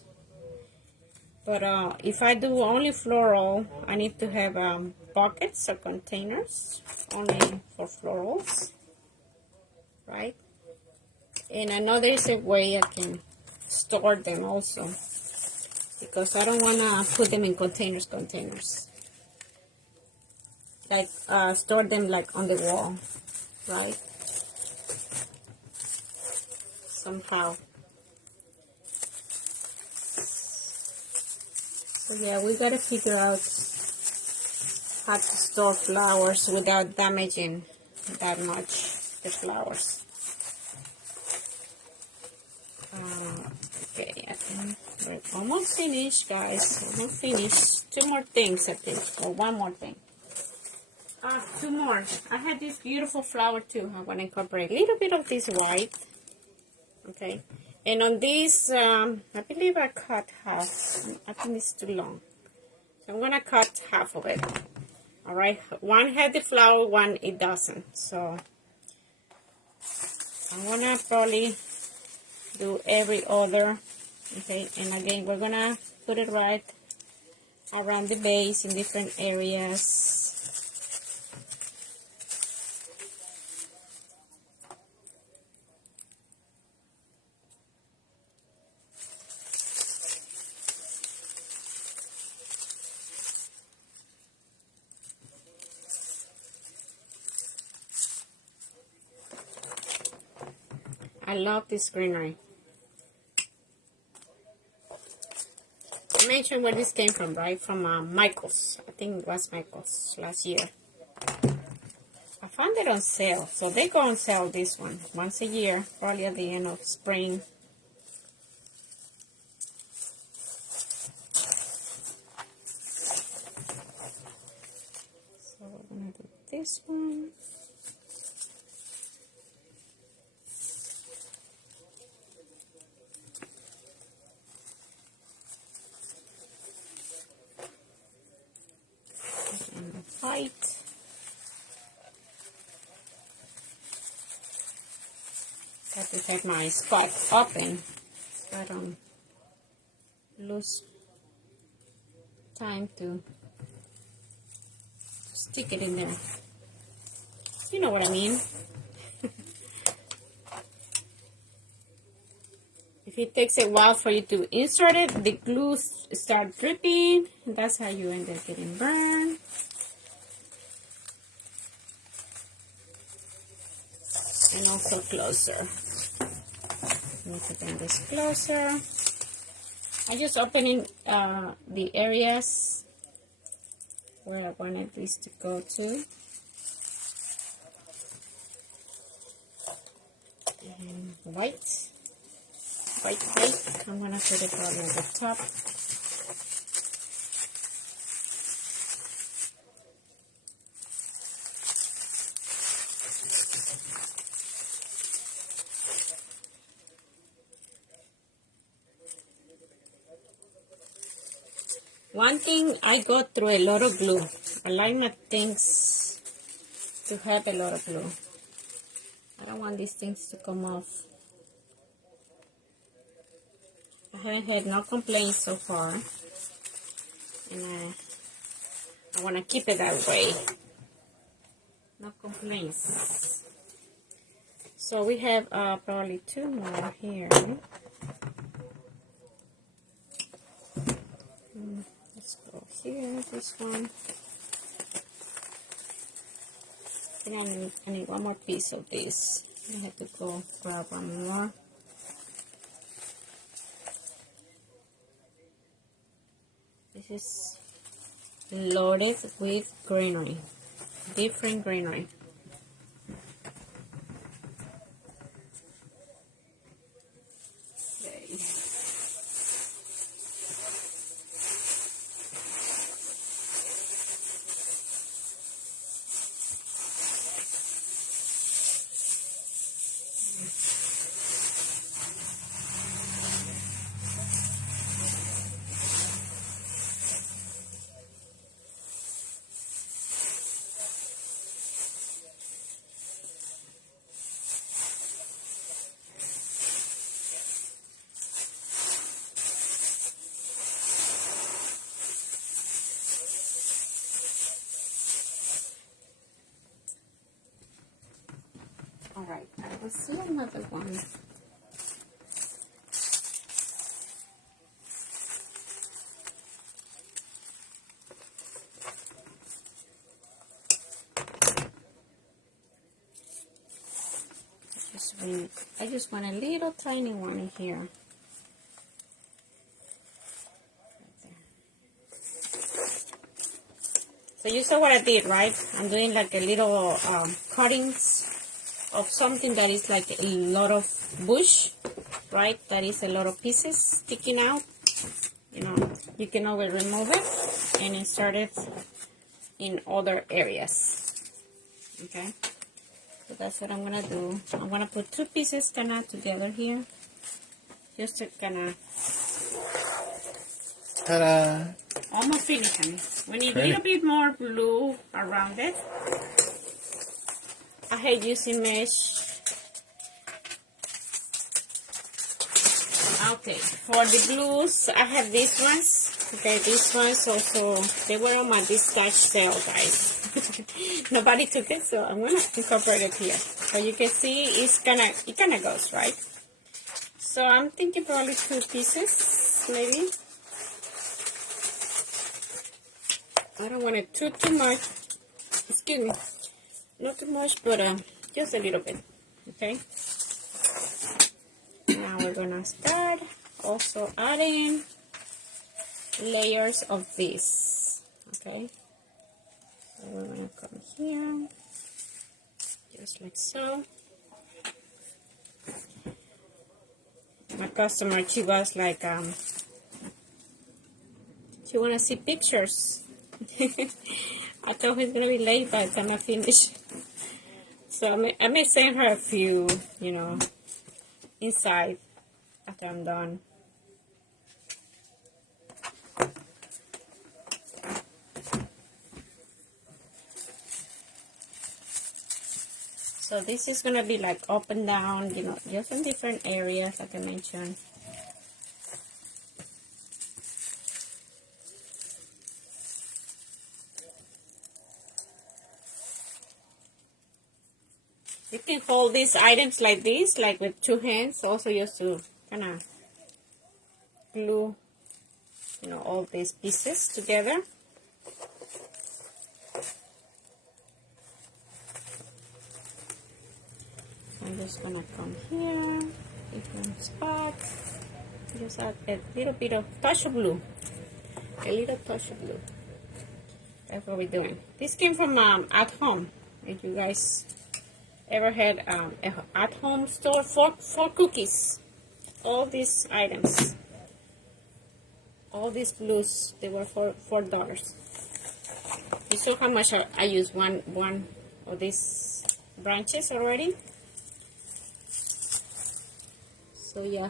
But if I do only floral, I need to have buckets or containers only for florals, right? And I know there's a way I can store them also, because I don't want to put them in containers. Like store them like on the wall, right? Somehow. So yeah, we gotta figure out how to store flowers without damaging that much the flowers. Okay, I think we're almost finished, guys. Almost finished. 2 more things, I think, or 1 more thing. 2 more. I had this beautiful flower too. I want to incorporate a little bit of this white. Okay. And on this, I believe I cut half. I think it's too long. So I'm going to cut half of it. Alright. One had the flower, one it doesn't. So I'm going to probably do every other. Okay. And again, we're going to put it right around the base in different areas. I love this greenery. I mentioned where this came from, right? From Michael's. I think it was Michael's last year. I found it on sale. So they go on sale this one once a year, probably at the end of spring. So we're going to do this one. White. Got to have my spot open so I don't lose time to stick it in there. You know what I mean. If it takes a while for you to insert it, the glue starts dripping. That's how you end up getting burned. And also closer. Let me put in this closer. I just opening the areas where I wanted this to go to. And white. I'm gonna put it probably at the top. One thing, I go through a lot of glue. I like my things to have a lot of glue. I don't want these things to come off I haven't had no complaints so far, and I want to keep it that way. No complaints. So we have probably 2 more here. Let's go here, this one. And I need one more piece of this. I have to go grab one more. This is loaded with greenery, different greenery. Okay. All right, I will see another one. I just want a little tiny one in here. Right there. So you saw what I did, right? I'm doing like a little cuttings of something that is like a lot of bush, right? That is a lot of pieces sticking out. You know, you can always remove it and insert it in other areas. Okay, so that's what I'm gonna do. I'm gonna put 2 pieces kind of together here, just to kind of. Ta-da! Almost finished, honey. We need a little bit more blue around it. I hate using mesh. Okay, for the blues, I have these ones. Okay, these ones also, they were on my dispatch sale, guys. Nobody took it, so I'm gonna incorporate it here. So you can see it kind of goes, right? So I'm thinking probably 2 pieces, maybe. I don't want it too much. Excuse me, not too much, but just a little bit. Okay. Now we're gonna start also adding layers of this. Okay. So we're gonna come here, just like so. My customer, she was like, she wanna see pictures. I thought he's gonna be late by the time I finish. So I may send her a few, you know, inside after I'm done. So this is gonna be like up and down, you know, just in different areas, like I mentioned. You can hold these items like this, like with 2 hands, also just to kind of glue, you know, all these pieces together. I'm just gonna come here, different spots, just add a little bit of touch of blue, a little touch of blue. That's what we're doing. This came from At Home. If you guys ever had a At Home store for cookies, all these items, all these blues, they were for $4. You saw how much I use one of these branches already. So yeah,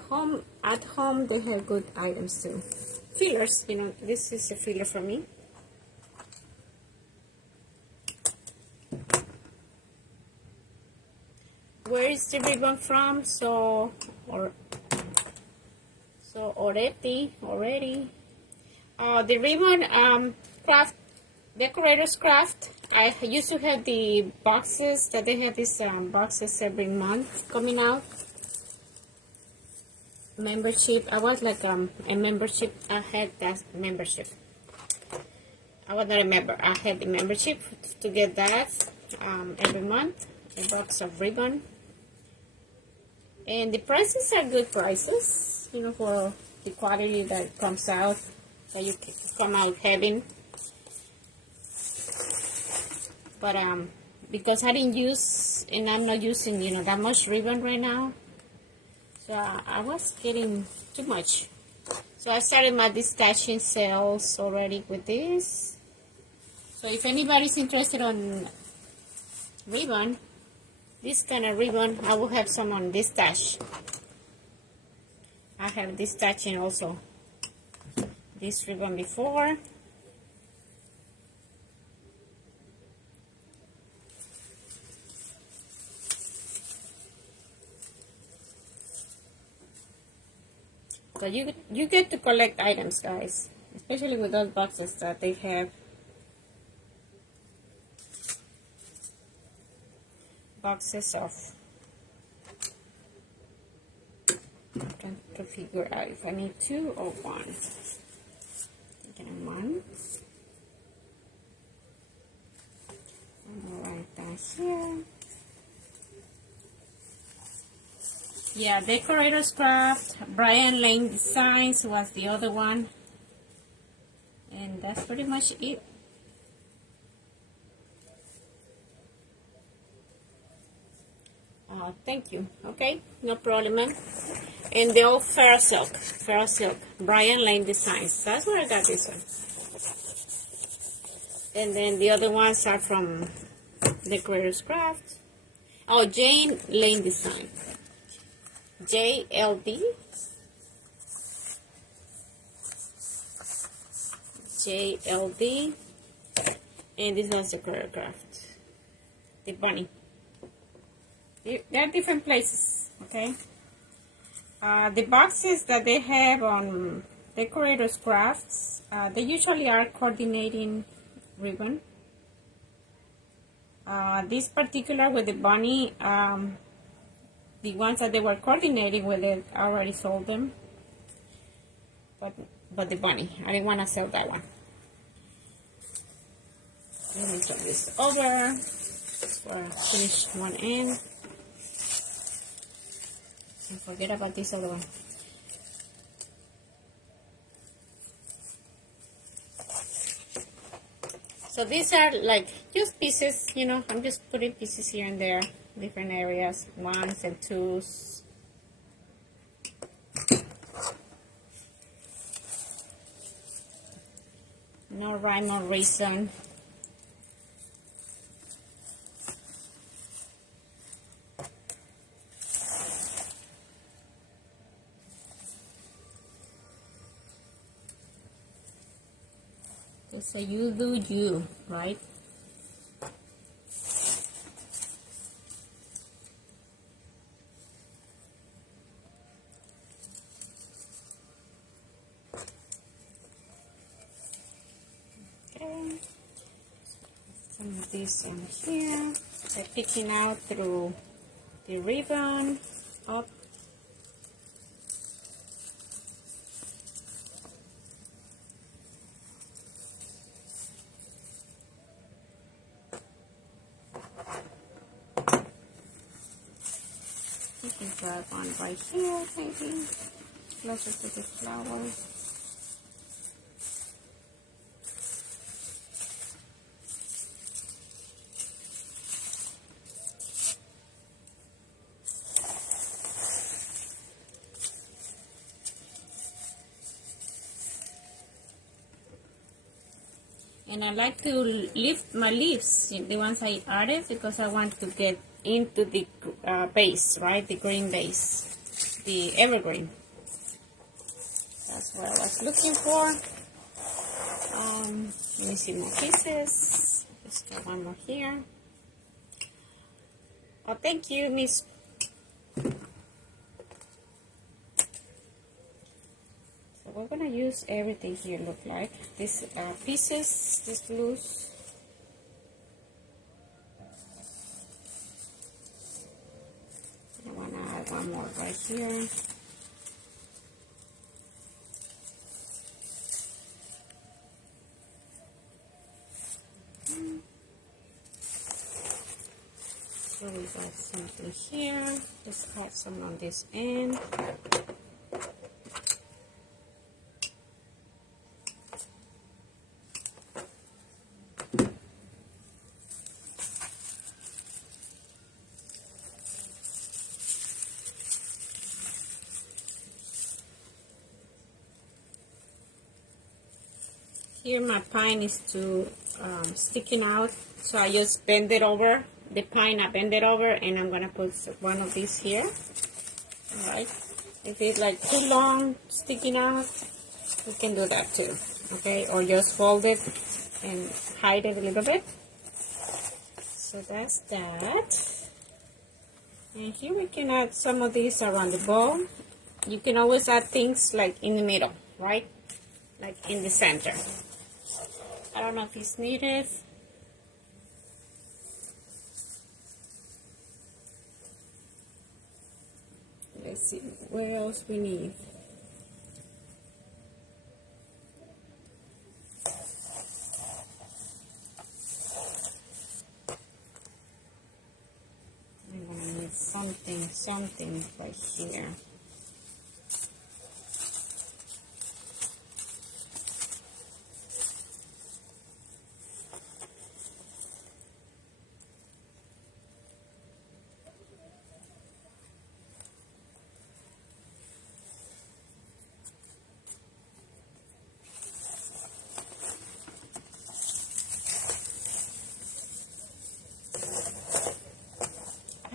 At Home, they have good items too. Fillers, you know, this is a filler for me. Where is the ribbon from? So So already. The ribbon craft, decorators craft. I used to have the boxes that they have these boxes every month coming out. Membership. I was like a membership. I had that membership. I was not a member. I had the membership to get that every month. A box of ribbon. And the prices are good prices, you know, for the quality that comes out, that you come out having. But because I didn't use, and I'm not using, you know, that much ribbon right now, so I was getting too much. So I started my destashing sales already with this. So if anybody's interested on ribbon, this kind of ribbon, I will have some on this stash. I have this stashing also. This ribbon before. So you get to collect items, guys, especially with those boxes that they have. Boxes of. I'm trying to figure out if I need 2 or 1. Thinking 1. I'm gonna write that here. Yeah, Decorator's Craft, Brian Lane Designs was the other one. And that's pretty much it. Thank you. Okay, no problem, ma'am. And the old Fair Silk, Brian Lane Designs. That's where I got this one. And then the other ones are from Decorator's Craft. Oh, Jane Lane Design. JLD. JLD. And this one's Decorator's Craft. The bunny. There are different places, okay? The boxes that they have on Decorators Crafts, they usually are coordinating ribbon. This particular with the bunny, the ones that they were coordinating with it, I already sold them. But the bunny, I didn't want to sell that one. Let me turn this over before I finish one end. And forget about this other one. So these are like just pieces, you know, I'm just putting pieces here and there, different areas, 1s and 2s. No rhyme or reason. So you do you, right? Okay. Some of this on here. They're picking out through the ribbon up. You can grab one right here, maybe closer to the flowers. And I like to lift my leaves, the ones I added, because I want to get into the base, right? The green base, the evergreen. That's what I was looking for. Let me see more pieces. Just got one more here. Oh, thank you, Miss. we're gonna use everything here. Look like these pieces, these blues. I wanna add one more right here. So we got something here. Let's add some on this end. Here my pine is too sticking out, so I just bend it over. The pine, I bend it over, and I'm gonna put one of these here. All right. If it's like too long, sticking out, you can do that too. Okay, or just fold it and hide it a little bit. So that's that. And here we can add some of these around the bowl. You can always add things like in the middle, right? Like in the center. I don't know if it's needed. Let's see, what else we need? I'm gonna need something right here.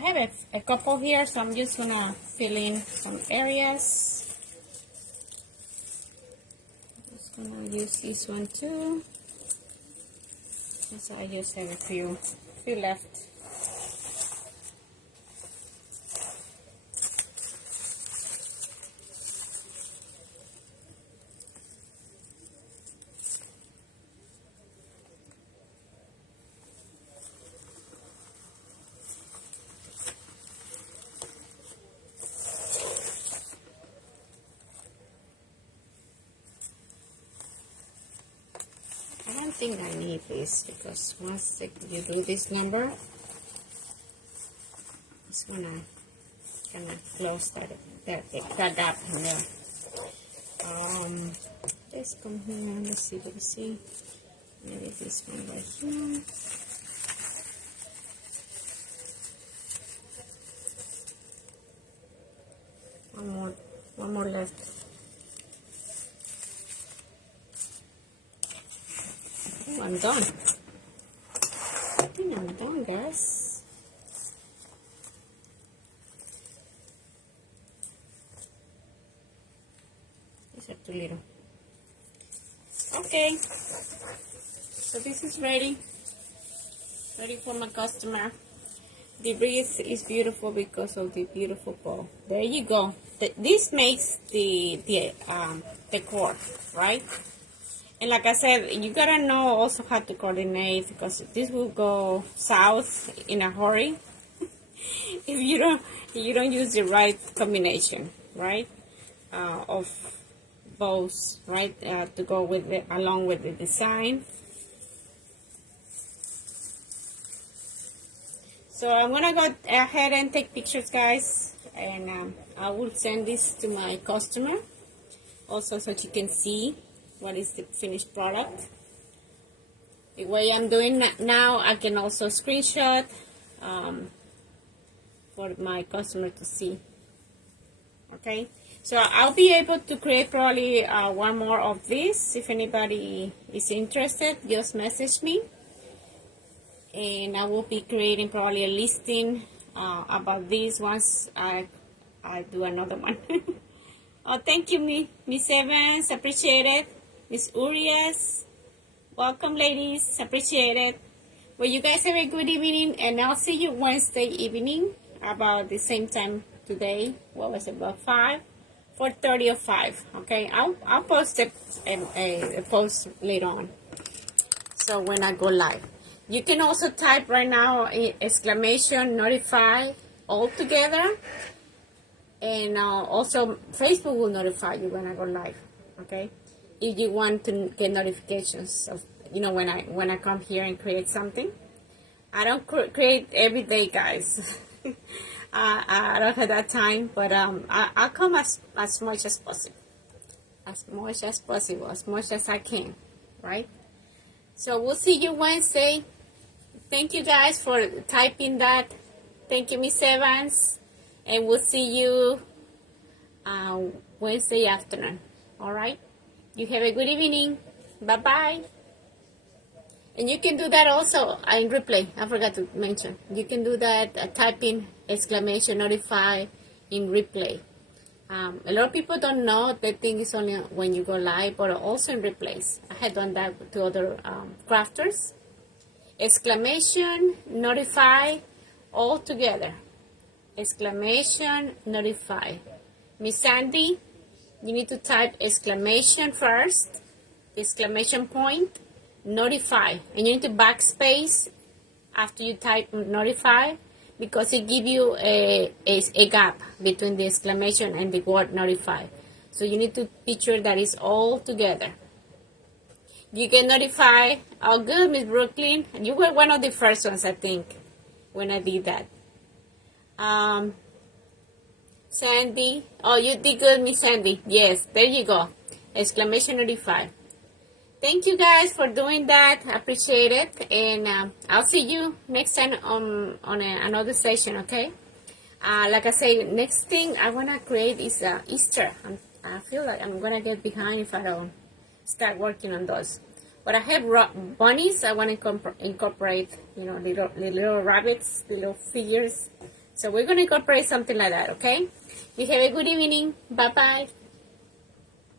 I have a couple here, so I'm just gonna fill in some areas. I'm just gonna use this one too, since I just have a few left. I don't think I need this, because once you do this number, it's gonna close that gap in there. Let's come here. Let's see. Maybe this one right here. One more left. Oh, I'm done. I think I'm done, guys. These are too little. Okay. So this is ready for my customer. The wreath is beautiful because of the beautiful bow. There you go. This makes the decor, right? And like I said, you gotta know also how to coordinate, because this will go south in a hurry if you don't use the right combination, right? Of bows, right? To go with it, along with the design. So I'm gonna go ahead and take pictures, guys, and I will send this to my customer also, so you can see what is the finished product. The way I'm doing now, I can also screenshot for my customer to see. Okay, so I'll be able to create probably one more of this. If anybody is interested, just message me, and I will be creating probably a listing about this once I do another one. Oh, thank you, Miss Evans, appreciate it. Miss Urias, welcome, ladies, appreciate it. Well, you guys have a good evening, and I'll see you Wednesday evening about the same time today. What was it, about 5 4:30 or 5. Okay, I'll post a post later on. So when I go live, you can also type right now exclamation notify all together, and also Facebook will notify you when I go live. Okay, if you want to get notifications of when I come here and create something. I don't create every day, guys. I don't have that time, but I'll come as much as possible, as much as I can, right? So we'll see you Wednesday. Thank you guys for typing that. Thank you, Miss Evans, and we'll see you Wednesday afternoon. All right. You have a good evening. Bye bye. And you can do that also in replay. I forgot to mention. You can do that, type in exclamation notify in replay. A lot of people don't know that thing is only when you go live, but also in replays. I had done that to other crafters. Exclamation notify all together. Exclamation notify. Miss Sandy, you need to type exclamation first, exclamation point, notify, and you need to backspace after you type notify, because it gives you a gap between the exclamation and the word notify. So you need to picture that it's all together. You can notify. Oh, good, Miss Brooklyn. You were one of the first ones, I think, when I did that. Sandy. Oh, you did good, Miss Sandy. Yes, there you go. Exclamation notify. Thank you guys for doing that. I appreciate it. And I'll see you next time on another session, okay? Like I say, next thing I want to create is Easter. I feel like I'm going to get behind if I don't start working on those. But I have bunnies. I want to incorporate, little rabbits, little figures. So we're going to incorporate something like that, okay? You have a good evening. Bye-bye.